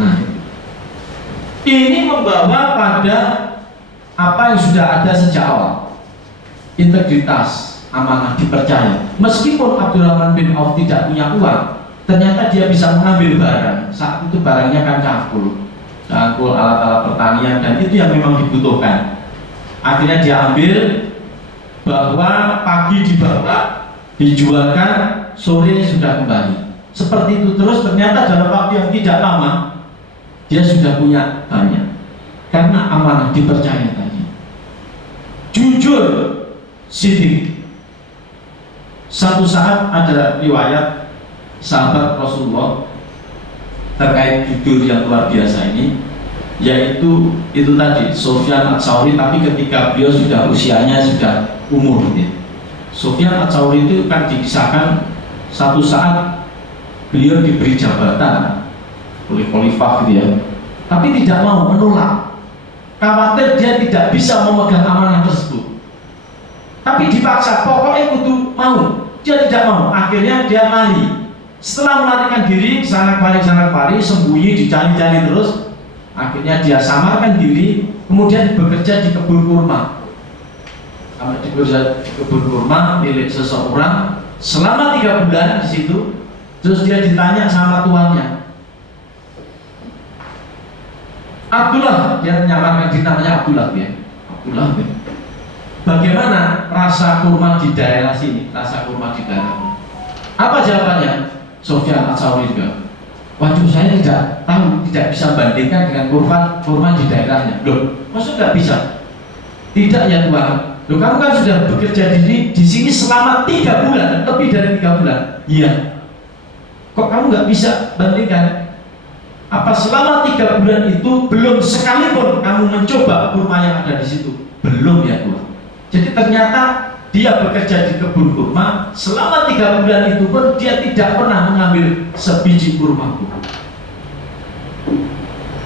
Nah, ini membawa pada apa yang sudah ada sejak awal. Integritas, amanah, dipercaya. Meskipun Abdurrahman bin Auf tidak punya uang, ternyata dia bisa mengambil barang. Saat itu barangnya kan cangkul, alat-alat pertanian, dan itu yang memang dibutuhkan. Akhirnya dia ambil, bahwa pagi dibawa, dijualkan, sore sudah kembali. Seperti itu terus, ternyata dalam waktu yang tidak lama dia sudah punya banyak, karena amanah, dipercaya tadi. Jujur, sidik. Satu saat ada riwayat sahabat Rasulullah terkait jujur yang luar biasa ini, yaitu itu tadi Sufyan Ats-Tsauri, tapi ketika beliau sudah usianya sudah umur gitu. Sufyan Ats-Tsauri itu kan dikisahkan satu saat beliau diberi jabatan oleh khalifah gitu ya, tapi tidak mau, menolak, khawatir dia tidak bisa memegang amanah tersebut. Tapi dipaksa, pokoknya kudu mau, dia tidak mau. Akhirnya dia lari. Setelah melarikan diri sana kemari sembunyi, dicari-cari terus. Akhirnya dia samarkan diri, kemudian bekerja di kebun kurma. Sampai di kebun kurma milik seseorang selama 3 bulan di situ. Terus dia ditanya sama tuannya, Abdullah, dia menyamarkan diri namanya Abdullah ya. Abdullah ya. Bagaimana rasa kurma di daerah sini? Rasa kurma di daerah. Apa jawabannya? Sufyan Ats-Tsauri juga. Waduh, saya tidak tahu, tidak bisa bandingkan dengan kurma di daerahnya. Loh, maksudnya nggak bisa? Tidak ya Tuhan. Loh, kamu kan sudah bekerja di sini selama 3 bulan, lebih dari 3 bulan. Iya. Kok kamu nggak bisa bandingkan? Apa selama 3 bulan itu belum sekalipun kamu mencoba kurma yang ada di situ? Belum ya Tuhan. Jadi ternyata dia bekerja di kebun kurma selama 3 bulan itu pun dia tidak pernah mengambil sebiji kurma pun.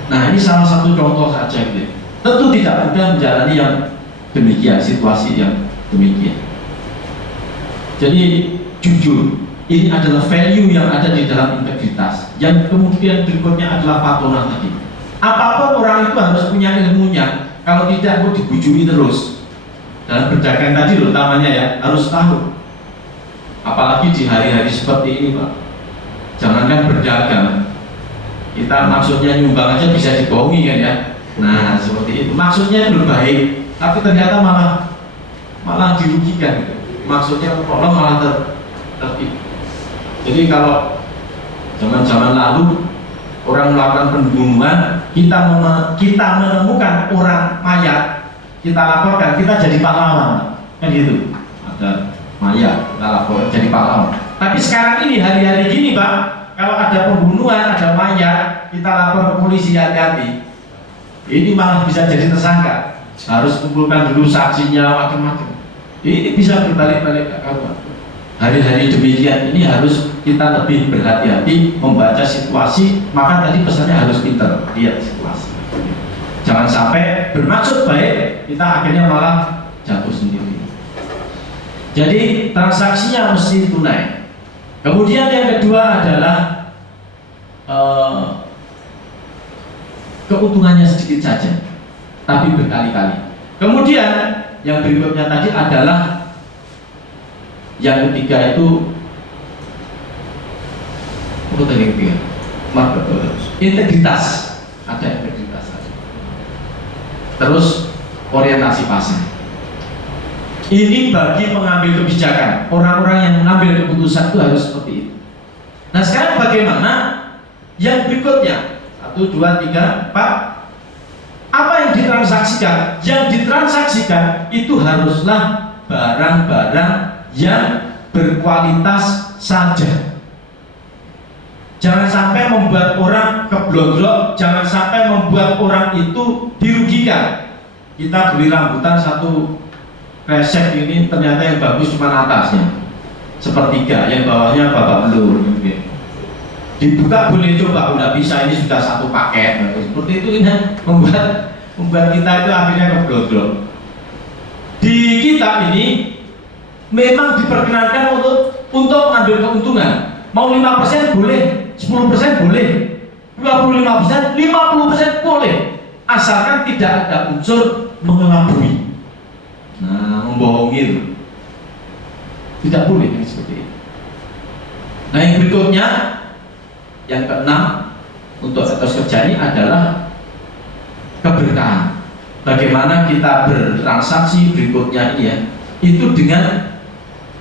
Nah, ini salah satu contoh saja gitu. Tentu tidak mudah menjalani yang demikian, situasi yang demikian. Jadi jujur, ini adalah value yang ada di dalam integritas. Yang kemudian berikutnya adalah patonah tadi. Apapun orang itu harus punya ilmunya. Kalau tidak, mau dibujuri terus. Dalam berdagang tadi loh, utamanya ya, harus tahu. Apalagi di hari-hari seperti ini Pak. Jangankan berdagang, Kita maksudnya nyumbang aja bisa dibohongi kan ya. Nah seperti itu, maksudnya itu baik, tapi ternyata malah dirugikan gitu. Maksudnya tolong malah tertipu. Jadi kalau zaman lalu orang melakukan pembunuhan, kita menemukan orang mayat, kita laporkan, kita jadi pahlawan, kan gitu. Ada mayat, kita laporkan jadi pahlawan. Tapi sekarang ini hari-hari gini Pak, kalau ada pembunuhan, ada mayat, kita lapor ke polisi, hati-hati. Ini malah bisa jadi tersangka. Harus kumpulkan dulu saksinya, macam-macam. Ini bisa berbalik-balik ke kawan. Hari-hari demikian ini harus kita lebih berhati-hati membaca situasi. Maka tadi pesannya harus pintar lihat situasi. Jangan sampai bermaksud baik, kita akhirnya malah jatuh sendiri. Jadi transaksinya mesti tunai. Kemudian yang kedua adalah keuntungannya sedikit saja, tapi berkali-kali. Kemudian yang berikutnya tadi adalah yang ketiga itu integritas, ada integritas. Terus orientasi pasar. Ini bagi pengambil kebijakan, orang-orang yang mengambil keputusan itu harus seperti itu. Nah sekarang bagaimana yang berikutnya? 1, 2, 3, 4. Apa yang ditransaksikan? Yang ditransaksikan itu haruslah barang-barang yang berkualitas saja. Jangan sampai membuat orang keblondrok, jangan sampai membuat orang itu dirugikan. Kita beli rambutan satu resek ini ternyata yang bagus cuma atasnya sepertiga, yang bawahnya babak belur. Dibuka boleh coba, udah bisa, ini sudah satu paket. Seperti itu ini membuat kita itu akhirnya keblondrok. Di kita ini memang diperkenankan untuk mengambil keuntungan. Mau 5% boleh, 10% boleh, 25%, 50% boleh, asalkan tidak ada unsur mengelabui. Nah, membohongi itu tidak boleh yang seperti itu. Nah, yang berikutnya, yang keenam untuk etos kerja ini adalah keberkahan. Bagaimana kita bertransaksi berikutnya ini ya, itu dengan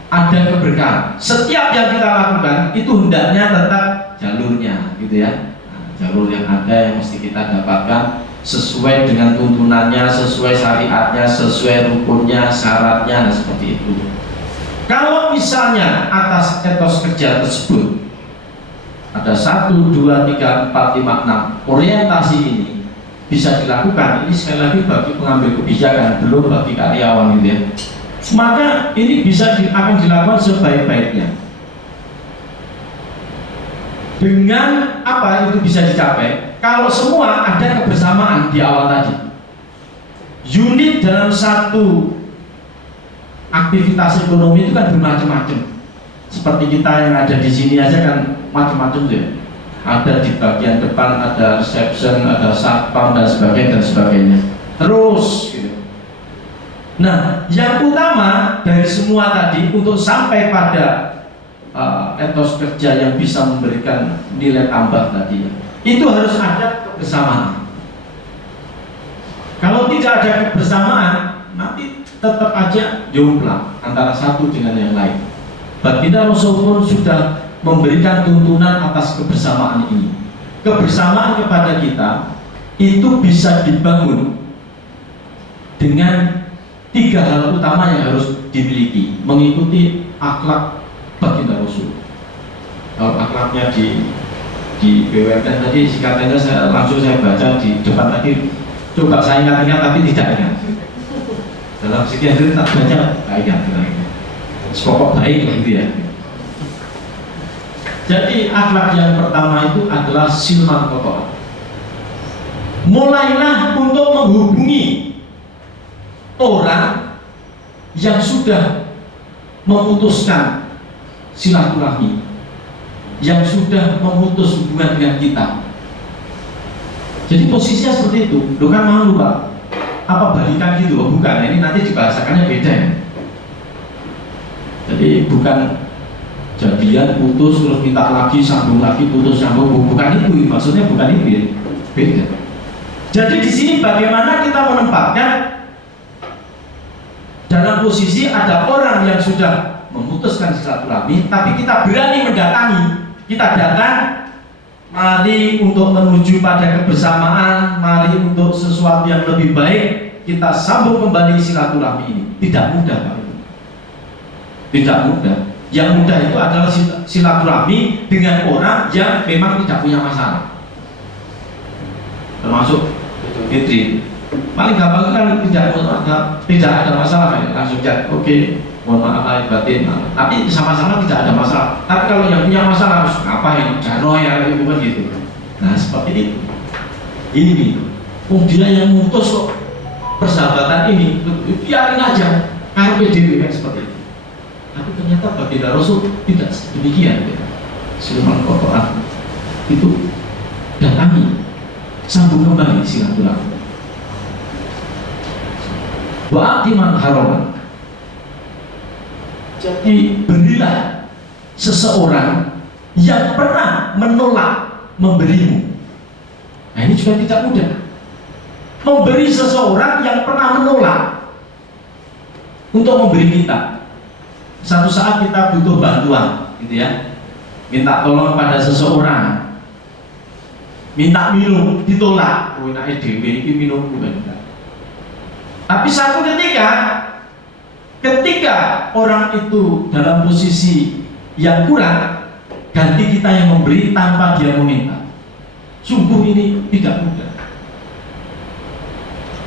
ada keberkahan. Setiap yang kita lakukan itu hendaknya tetap jalurnya, gitu ya. Nah, jalur yang ada yang mesti kita dapatkan sesuai dengan tuntunannya, sesuai syariatnya, sesuai rukunnya, syaratnya, dan seperti itu. Kalau misalnya atas etos kerja tersebut ada 1, 2, 3, 4, 5, 6 orientasi ini bisa dilakukan, ini sekali lagi bagi pengambil kebijakan, belum bagi karyawan gitu ya, maka ini bisa akan dilakukan sebaik-baiknya. Dengan apa itu bisa dicapai? Kalau semua ada kebersamaan di awal tadi. Unit dalam satu aktivitas ekonomi itu kan bermacam-macam. Seperti kita yang ada di sini aja kan macam-macam tuh ya. Ada di bagian depan, ada reception, ada satpam dan sebagainya. Terus gitu. Nah, yang utama dari semua tadi untuk sampai pada etos kerja yang bisa memberikan nilai tambah tadi, itu harus ada kebersamaan. Kalau tidak ada kebersamaan, nanti tetap aja jomplang antara satu dengan yang lain. Baginda Rasul pun sudah memberikan tuntunan atas kebersamaan ini. Kebersamaan kepada kita itu bisa dibangun dengan 3 hal utama yang harus dimiliki, mengikuti akhlak baginda Rasul. Kalau akhlaknya di BUMN tadi singkatannya langsung saya baca di depan tadi, coba saya ingat-ingat tapi tidak ingat. Dalam sekian hari tak baca, tak ingat. Pokok baik gitu ya. Jadi akhlak yang pertama itu adalah silman kotor. Mulailah untuk menghubungi orang yang sudah memutuskan silaturahmi, yang sudah memutus hubungan dengan kita. Jadi posisinya seperti itu. Lo kan malu Pak, apa balikan gitu? Oh, bukan, ini nanti dibahasakannya beda ya. Jadi bukan jadian putus terus minta lagi, sambung lagi, putus sambung, bukan itu, maksudnya bukan itu ya, beda. Jadi di sini bagaimana kita menempatkan dalam posisi ada orang yang sudah memutuskan silaturahmi, tapi kita berani mendatangi, kita datang, mari untuk menuju pada kebersamaan, mari untuk sesuatu yang lebih baik, kita sambung kembali silaturahmi ini. Tidak mudah Pak, tidak mudah. Yang mudah itu adalah silaturahmi dengan orang yang memang tidak punya masalah, termasuk Fitri. Paling gampang kan tidak ada masalah, langsung chat, oke, mohon maaf lahir batin, tapi sama-sama tidak ada masalah. Tapi kalau yang punya masalah harus ngapain, jaro ya itu kan gitu. Nah seperti itu. Ini, dia yang mutus kok persahabatan ini, biarin aja, karena PDW kan seperti itu. Tapi ternyata baginda Rasul tidak demikian. Sulaiman Kotoran itu datangi, sambung kembali silaturahmi. Wa'atiman haroman. Jadi berilah seseorang yang pernah menolak memberimu. Nah ini juga tidak mudah. Memberi seseorang yang pernah menolak untuk memberi kita. Satu saat kita butuh bantuan, gitu ya. Minta tolong pada seseorang, minta minum, ditolak. Oh, enak dewe, ini minum bukan. Tapi satu ketika orang itu dalam posisi yang kurang, ganti kita yang memberi tanpa dia meminta. Sungguh ini tidak mudah.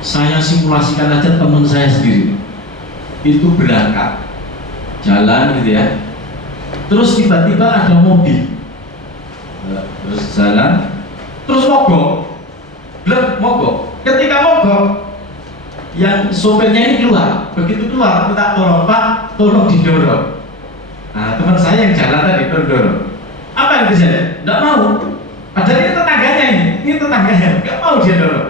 Saya simulasikan aja teman saya sendiri, itu berangkat jalan gitu ya, terus tiba-tiba ada mobil, terus jalan, terus mogok, ketika mogok, yang sopirnya ini keluar, begitu keluar minta tolong Pak, tolong didorong. Nah teman saya yang jalan tadi dorong, apa yang terjadi? Tidak mau. Padahal ini tetangganya ini tetangganya, nggak mau dia dorong.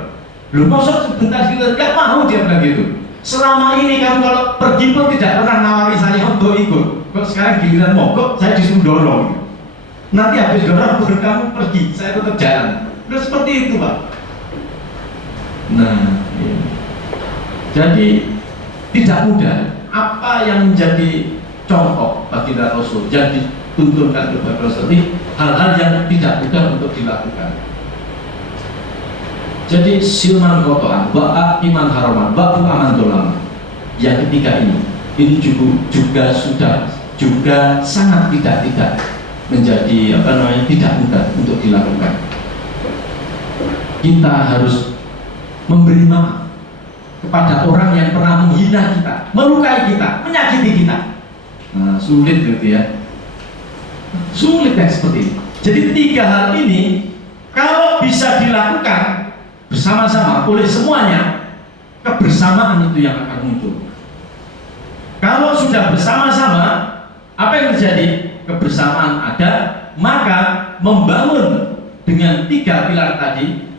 Lu maksud sebentar gitu, nggak mau dia bilang gitu. Selama ini kamu kalau pergi pun tidak pernah nawari saya untuk ikut. Kok sekarang giliran mogok, saya disuruh dorong. Nanti habis dorong baru kamu pergi, saya tetap jalan. Terus seperti itu Pak. Nah, ini. Jadi tidak mudah. Apa yang menjadi contoh baginda Rasul yang dituntunkan kepada Rasul ini hal-hal yang tidak mudah untuk dilakukan. Jadi silman kotoran, ba'a iman haraman, ba'u aman dolama. Yang ketiga ini juga sudah sangat tidak menjadi tidak mudah untuk dilakukan. Kita harus memberi maaf kepada orang yang pernah menghina kita, melukai kita, menyakiti kita. Nah, sulit gitu ya. Sulit yang seperti ini. Jadi tiga hal ini kalau bisa dilakukan bersama-sama oleh semuanya, kebersamaan itu yang akan muncul. Kalau sudah bersama-sama, apa yang terjadi? Kebersamaan ada, maka membangun dengan tiga pilar tadi,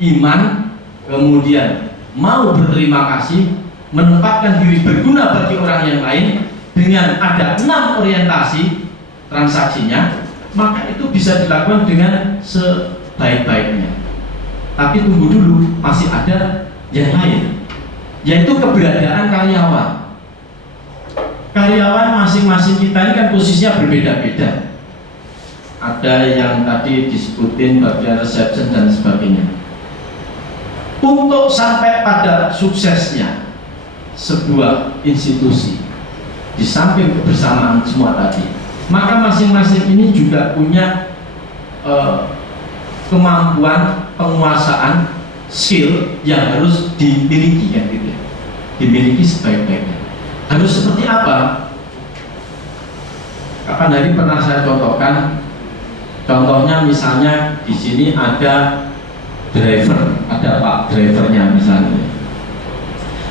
iman, kemudian mau berterima kasih, menempatkan diri berguna bagi orang yang lain, dengan ada 6 orientasi transaksinya, maka itu bisa dilakukan dengan sebaik-baiknya. Tapi tunggu dulu, masih ada yang lain, yaitu keberadaan karyawan. Karyawan masing-masing kita ini kan posisinya berbeda-beda. Ada yang tadi disebutin bagian reception dan sebagainya. Untuk sampai pada suksesnya sebuah institusi, di samping kebersamaan semua tadi, maka masing-masing ini juga punya kemampuan penguasaan skill yang harus dimiliki kan gitu ya. Dimiliki sebaik-baiknya. Harus seperti apa? Kapan hari pernah saya contohkan. Contohnya misalnya di sini ada driver, ada pak drivernya misalnya.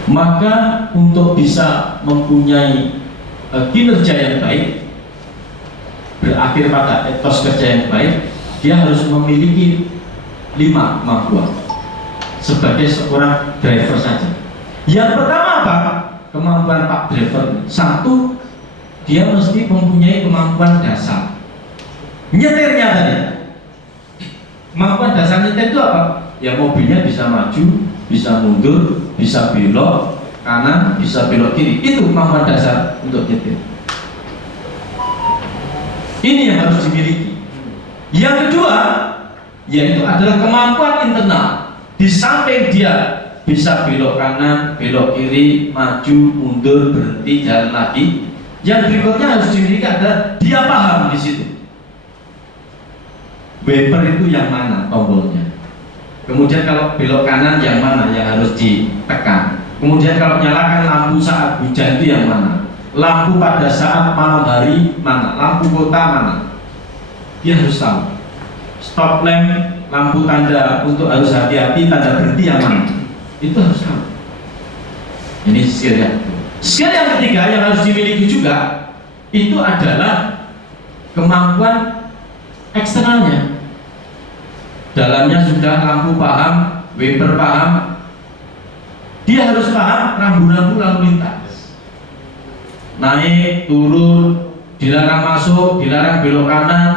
Maka untuk bisa mempunyai kinerja yang baik, berakhir pada etos kerja yang baik, dia harus memiliki 5 kemampuan sebagai seorang driver saja. Yang pertama apa? Kemampuan pak driver. 1, dia mesti mempunyai kemampuan dasar. Nyetirnya tadi, kemampuan dasar nyetir itu apa? Ya mobilnya bisa maju, bisa mundur, bisa belok kanan, bisa belok kiri. Itu kemampuan dasar untuk nyetir. Ini yang harus dimiliki. Yang kedua, yaitu adalah kemampuan internal. Di samping dia bisa belok kanan, belok kiri, maju, mundur, berhenti, jalan lagi. Yang berikutnya harus dimiliki adalah dia paham di situ. Wiper itu yang mana tombolnya. Kemudian kalau belok kanan yang mana yang harus ditekan. Kemudian kalau nyalakan lampu saat hujan itu yang mana. Lampu pada saat malam hari mana. Lampu kota mana. Dia harus tahu. Stop lamp, lampu tanda untuk harus hati-hati, tanda berhenti yang mana. Itu harus tahu. Ini skill yang kedua. Skill yang ketiga yang harus dimiliki juga itu adalah kemampuan eksternalnya. Dalamnya sudah lampu paham, wiper paham. Dia harus paham rambu-rambu lalu lintas. Naik, turun, dilarang masuk, dilarang belok kanan,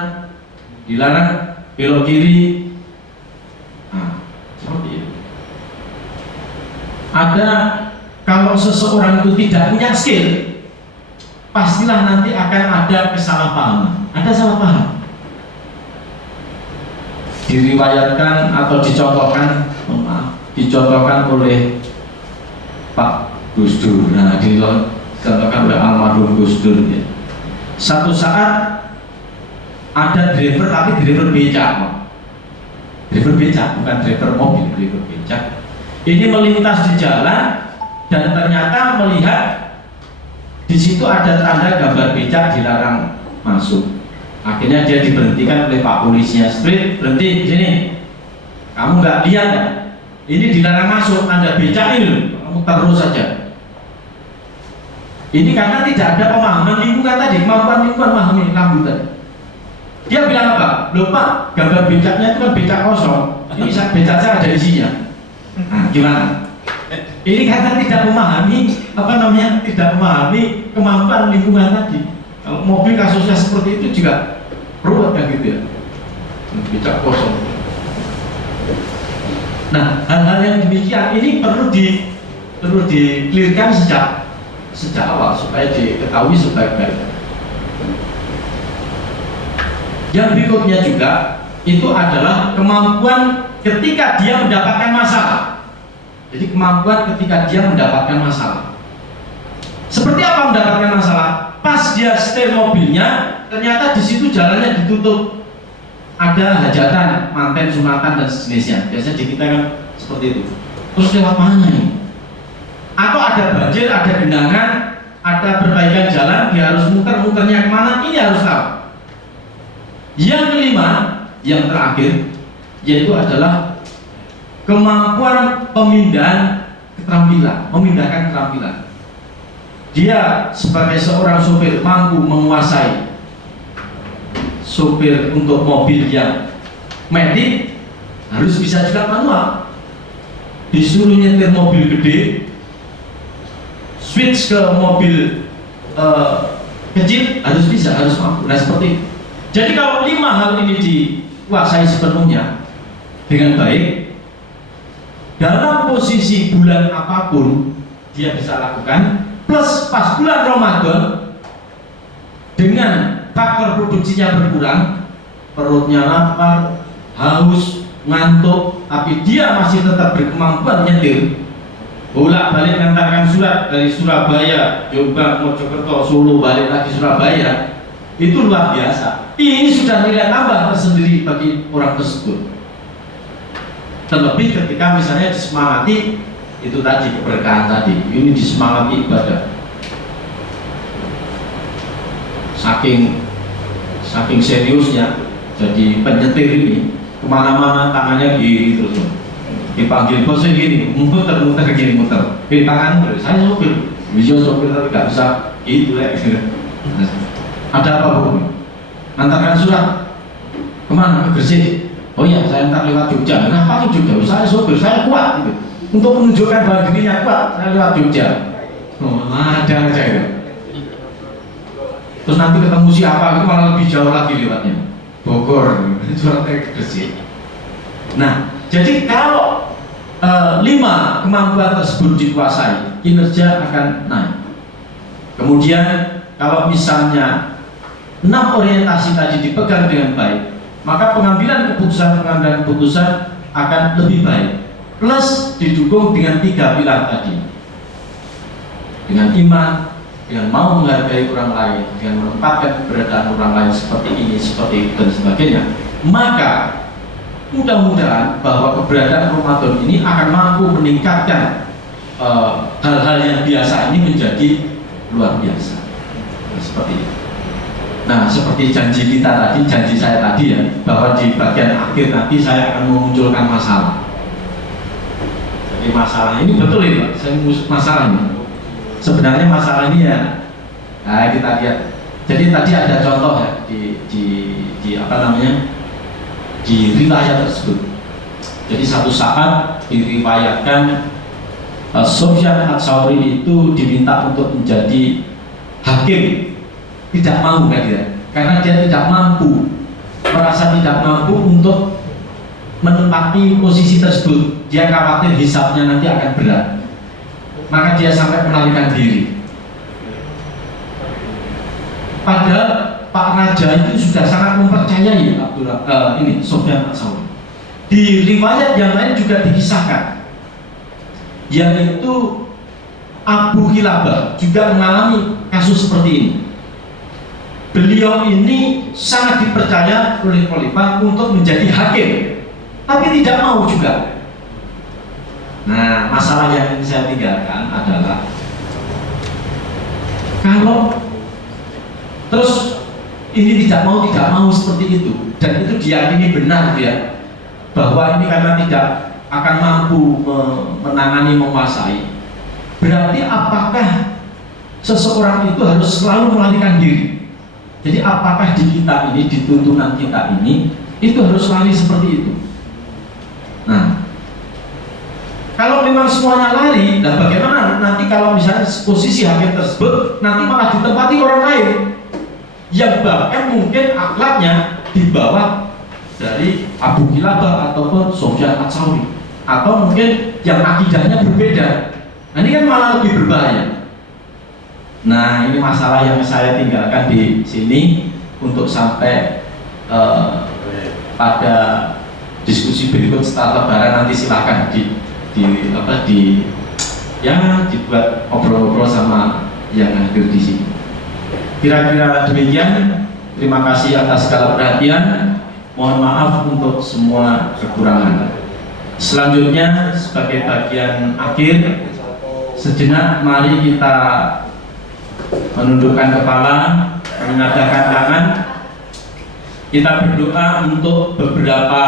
dilarang belok kiri. Nah, seperti itu. Ada, kalau seseorang itu tidak punya skill, pastilah nanti akan ada kesalahpahaman. Ada salah paham. Diriwayatkan atau dicontohkan oleh Pak Gus Dur. Nah, dicontohkan oleh almarhum Gus Dur ya. Satu saat ada driver, tapi driver becak, driver becak, bukan driver mobil, driver becak. Ini melintas di jalan dan ternyata melihat di situ ada tanda gambar becak dilarang masuk. Akhirnya dia diberhentikan oleh Pak Polisinya. Street, berhenti sini. Kamu nggak lihat ya? Ini dilarang masuk, tanda becak ini. Kamu terus saja. Ini karena tidak ada pemahaman lingkungan tadi, kemampuan lingkungan memahami lampu tadi. Dia bilang apa? Loh Pak, gambar becaknya itu kan becak kosong. Ini becak saya ada isinya. Nah, gimana? Ini karena tidak memahami tidak memahami kemampuan lingkungan tadi. Kalau mobil kasusnya seperti itu juga ruwet kan gitu ya, becak kosong. Nah, hal-hal yang demikian ini perlu di-clearkan sejak awal supaya diketahui sebaik-baiknya. Yang berikutnya juga itu adalah kemampuan ketika dia mendapatkan masalah. Jadi kemampuan ketika dia mendapatkan masalah. Seperti apa mendapatkan masalah? Pas dia setir mobilnya, ternyata di situ jalannya ditutup, ada hajatan, manten, sunatan dan sejenisnya. Biasanya di kita kan seperti itu. Terus lewat mana ini? Atau ada banjir, ada genangan, ada perbaikan jalan, dia harus muter-muternya kemana? Ini harus tahu. Yang kelima, yang terakhir, yaitu adalah kemampuan pemindahan keterampilan, memindahkan keterampilan. Dia sebagai seorang sopir mampu menguasai sopir untuk mobil yang medik, harus bisa juga manual. Disuruh nyetir mobil gede, switch ke mobil kecil, harus bisa, harus mampu. Nah seperti itu. Jadi kalau 5 hal ini dikuasai sepenuhnya dengan baik, dalam posisi bulan apapun dia bisa lakukan. Plus pas bulan Ramadan dengan faktor produksinya berkurang, perutnya lapar, haus, ngantuk, tapi dia masih tetap berkemampuan nyetir, bolak-balik mengantarkan surat dari Surabaya, Jombang, Mojokerto, Solo, balik lagi Surabaya, itu luar biasa. Ini sudah nilai tambah tersendiri bagi orang tersebut. Terlebih ketika misalnya disemangati itu tadi, keberkahan tadi, ini disemangati ibadah. Saking seriusnya, jadi penyetir ini kemana-mana tangannya gini terus, dipanggil bosnya gini, muter-muter gini, muter. Tangan, saya sopir, bisa sopir tapi nggak bisa gitu ya. Ada apa Bu? Antarkan surat kemana? Ke Gresik. Oh iya, saya ntar lewat Jogja. Kenapa tuh Jogja? Saya sopir, saya kuat gitu. Untuk menunjukkan bahwa dirinya kuat, saya lewat Jogja. Oh, ada aja ya. terus nanti ketemu siapa itu malah lebih jauh lagi lewatnya, Bogor, suratnya Gresik. Nah, jadi kalau 5 kemampuan tersebut dikuasai, kinerja akan naik. Kemudian kalau misalnya 6 orientasi tadi dipegang dengan baik, maka pengambilan keputusan akan lebih baik. Plus didukung dengan 3 pilar tadi, dengan iman, dengan mau menghargai orang lain, dengan menempatkan keberadaan orang lain seperti ini, seperti itu dan sebagainya. Maka mudah-mudahan bahwa keberadaan Ramadan ini akan mampu meningkatkan hal-hal yang biasa ini menjadi luar biasa. Seperti itu. Nah, seperti janji kita tadi, janji saya tadi ya, bahwa di bagian akhir nanti saya akan memunculkan masalah. Jadi masalah ini betul ya, Pak. Saya mengusut masalah ini. Sebenarnya masalah ini ya, nah kita lihat. Jadi tadi ada contoh ya di apa namanya, di riwayat tersebut. Jadi satu saat diriwayatkan Sufyan Ats-Tsauri itu diminta untuk menjadi hakim, tidak mau kan dia, karena dia tidak mampu, merasa tidak mampu untuk menempati posisi tersebut. Dia khawatir hisabnya nanti akan berat, maka dia sampai melarikan diri. Padahal Pak Raja itu sudah sangat mempercayai ini Sufyan Ats-Tsauri. Di riwayat yang lain juga dikisahkan, yaitu Abu Kilabah juga mengalami kasus seperti ini. Beliau ini sangat dipercaya oleh khalifah untuk menjadi hakim, tapi tidak mau juga. Nah, masalah yang ingin saya tinggalkan adalah kalau terus ini tidak mau seperti itu, dan itu diyakini benar ya, bahwa ini karena tidak akan mampu menangani, menguasai, berarti apakah seseorang itu harus selalu melarikan diri? Jadi apakah di kita ini, di tuntunan kita ini, itu harus lari seperti itu? Nah, kalau memang semuanya lari, nah bagaimana nanti kalau misalnya posisi hakim tersebut nanti malah ditempati orang lain yang bahkan mungkin akhlaknya di bawah dari Abu Kilabah ataupun Sufyan Ats-Tsauri, atau mungkin yang akidahnya berbeda. Nah, ini kan malah lebih berbahaya. Nah, ini masalah yang saya tinggalkan di sini untuk sampai pada diskusi berikut setelah Lebaran. Nanti silakan dibuat obrol-obrol sama yang hadir di sini. Kira-kira demikian. Terima kasih atas segala perhatian. Mohon maaf untuk semua kekurangan. Selanjutnya sebagai bagian akhir, sejenak mari kita menundukkan kepala, mengadahkan tangan. Kita berdoa untuk beberapa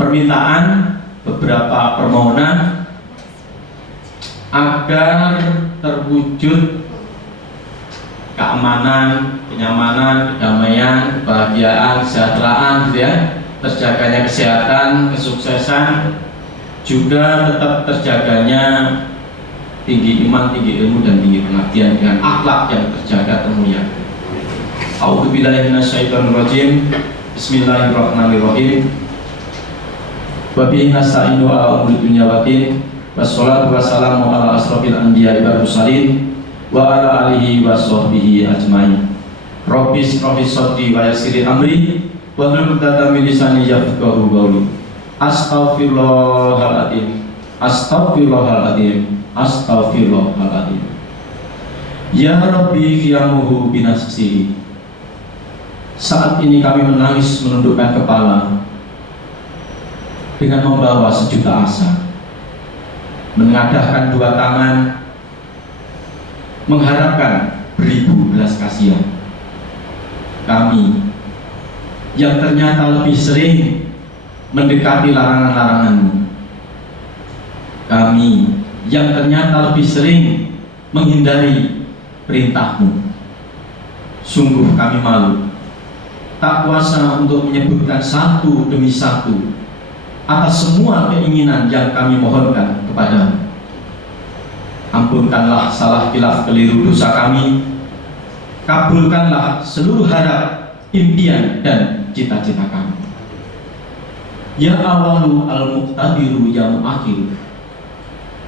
permintaan, beberapa permohonan agar terwujud keamanan, kenyamanan, kedamaian, kebahagiaan, kesejahteraan, gitu ya, terjaganya kesehatan, kesuksesan, juga tetap terjaganya tinggi iman, tinggi ilmu, dan tinggi pengabdian dengan akhlak yang terjaga termulia. A'udzubillahi minasyaitonirrajim. Bismillahirrahmanirrahim. Wa bihi nasta'inu ala umuri dunya waddin. Wassalatu wassalamu ala asrofil anbiya'i wal mursalin wa ala alihi wa sahbihi ajmain. Rabbi shrah li sadri wa yassir li amri wa hlul 'uqdatam min lisani yafqahu qawli. Astaghfirullahaladzim. Astaghfirullahaladzim. Astaghfirullahaladzim. Ya Rabbi qiyamuhu binafsihi. Saat ini kami menangis menundukkan kepala dengan membawa sejuta asa, mengadahkan 2 tangan, mengharapkan beribu belas kasihan. Kami yang ternyata lebih sering mendekati larangan-larangan-Mu, kami yang ternyata lebih sering menghindari perintah-Mu, sungguh kami malu, tak kuasa untuk menyebutkan satu demi satu atas semua keinginan yang kami mohonkan kepadamu. Ampunkanlah salah kilaf keliru dosa kami. kabulkanlah seluruh harap, impian, dan cita-cita kami. Ya awalu al-muqtadiru ya mu'akhir,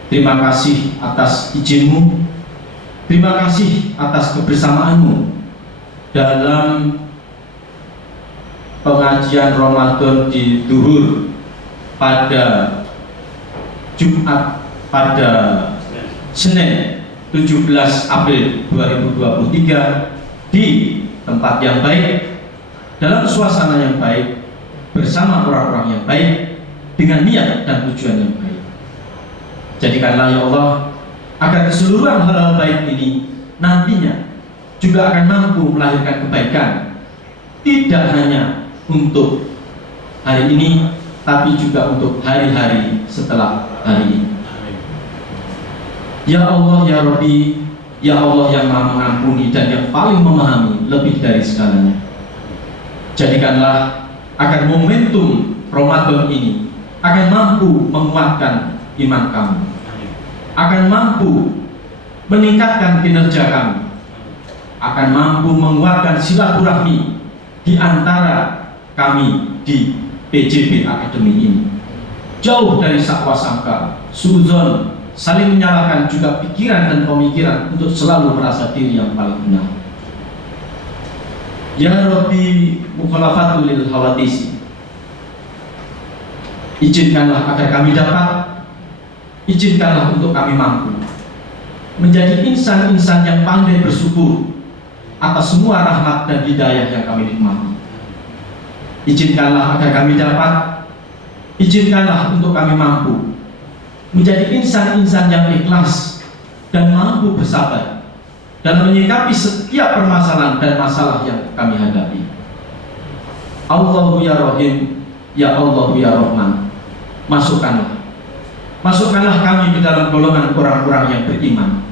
terima kasih atas izinmu, terima kasih atas kebersamaanmu dalam pengajian Ramadan di Duhur pada Jumat pada Senin 17 April 2023 di tempat yang baik, dalam suasana yang baik, bersama orang-orang yang baik, dengan niat dan tujuan yang baik. Jadikanlah ya Allah agar keseluruhan hal-hal baik ini nantinya juga akan mampu melahirkan kebaikan, tidak hanya untuk hari ini, tapi juga untuk hari-hari setelah hari ini. Ya Allah ya Rabbi, ya Allah yang maha mengampuni dan yang paling memahami lebih dari segalanya, jadikanlah agar momentum Ramadan ini akan mampu menguatkan iman kami, akan mampu meningkatkan kinerja kami, akan mampu menguatkan silaturahmi di antara kami di PJB Academy ini, jauh dari sakwa sangka, suudzon, saling menyalahkan, juga pikiran dan pemikiran untuk selalu merasa diri yang paling benar. Ya Rabbi mukhalafatul lil hawadisi, izinkanlah agar kami dapat, izinkanlah untuk kami mampu menjadi insan-insan yang pandai bersyukur atas semua rahmat dan hidayah yang kami nikmati. Izinkanlah agar kami dapat, izinkanlah untuk kami mampu menjadi insan-insan yang ikhlas dan mampu bersabar dalam menyikapi setiap permasalahan dan masalah yang kami hadapi. Allahu ya Rahim, ya Allahu ya Rahman, masukkanlah kami ke dalam golongan orang-orang yang beriman,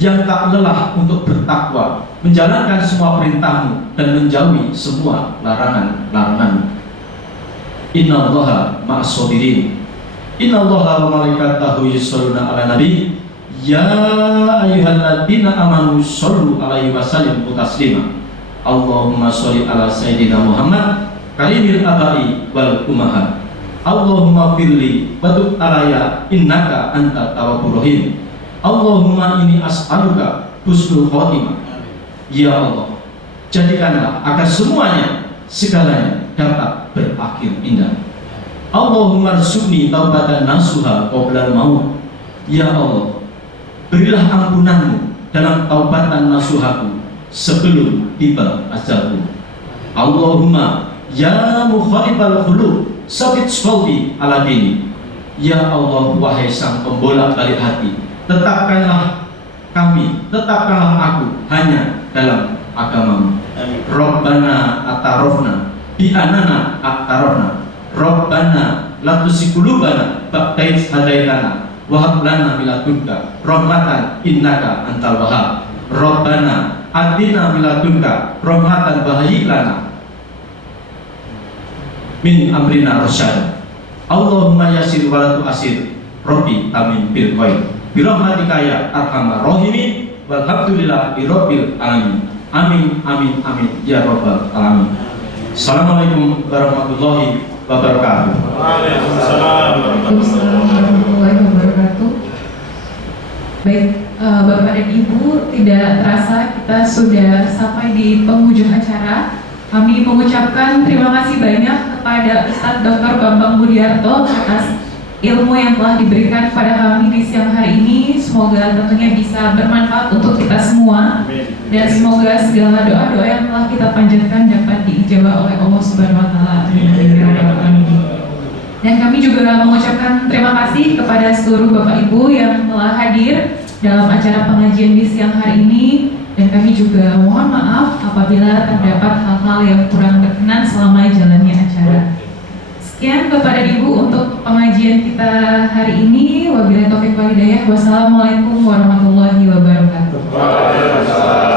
yang tak lelah untuk bertakwa, menjalankan semua perintahmu dan menjauhi semua larangan-laranganmu. Innallaha ma'as sabirin, innallaha wa malaikatahu yusholluna ala nabi, ya ayyuhalladzina amanu shollu alaihi wasallimu taslima. Allahumma sholli ala sayyidina Muhammad karimil abai wal ummahat. Allahumma firli wa tub alaya innaka anta tawwabur rahim. Allahumma inni as'aluka husnul khotimah. Ya Allah, jadikanlah agar semuanya, segalanya dapat berakhir indah. Allahumma rzuqni taubatan nasuha qabla maut. Ya Allah, berilah ampunanmu dalam taubatan nasuhaku sebelum tiba ajalku. Allahumma ya mukhalifal khuluq sabit qalbi ala dini. Ya Allah, wahai sang pembolak balik hati, tetapkanlah kami, tetapkanlah aku hanya dalam agamamu. Rabbana atarofna bi anana atarofna, Rabbana la tuzigh qulubana ba'da idh hadaitana wa hab lana min ladunka rahmatan innaka antal wahhab. Rabbana atina min ladunka rahmatan wa hayyi lana min amrina rasyada. Allahumma yassir wa la tu'assir, Rabbi tamim bil khair bi rahmatika ya arhamar rahimin, walhamdulillahi rabbil alamin. Amin amin amin ya rabbal alamin. Assalamualaikum warahmatullahi wabarakatuh. Waalaikumsalam. Waalaikumsalam warahmatullahi wabarakatuh. Baik, Bapak dan Ibu, tidak terasa kita sudah sampai di penghujung acara. Kami mengucapkan terima kasih banyak kepada Ustadz Dr. Bambang Budiarto atas ilmu yang telah diberikan kepada kami di siang hari ini. Semoga tentunya bisa bermanfaat untuk kita semua, dan semoga segala doa-doa yang telah kita panjatkan dapat diijabah oleh Allah Subhanahu wa taala. Dan kami juga mengucapkan terima kasih kepada seluruh Bapak Ibu yang telah hadir dalam acara pengajian di siang hari ini, dan kami juga mohon maaf apabila terdapat hal-hal yang kurang berkenan selama jalannya acara. Sekian Bapak dan Ibu untuk pengajian kita hari ini. Wabillahi taufiq wal hidayah. Wassalamualaikum warahmatullahi wabarakatuh.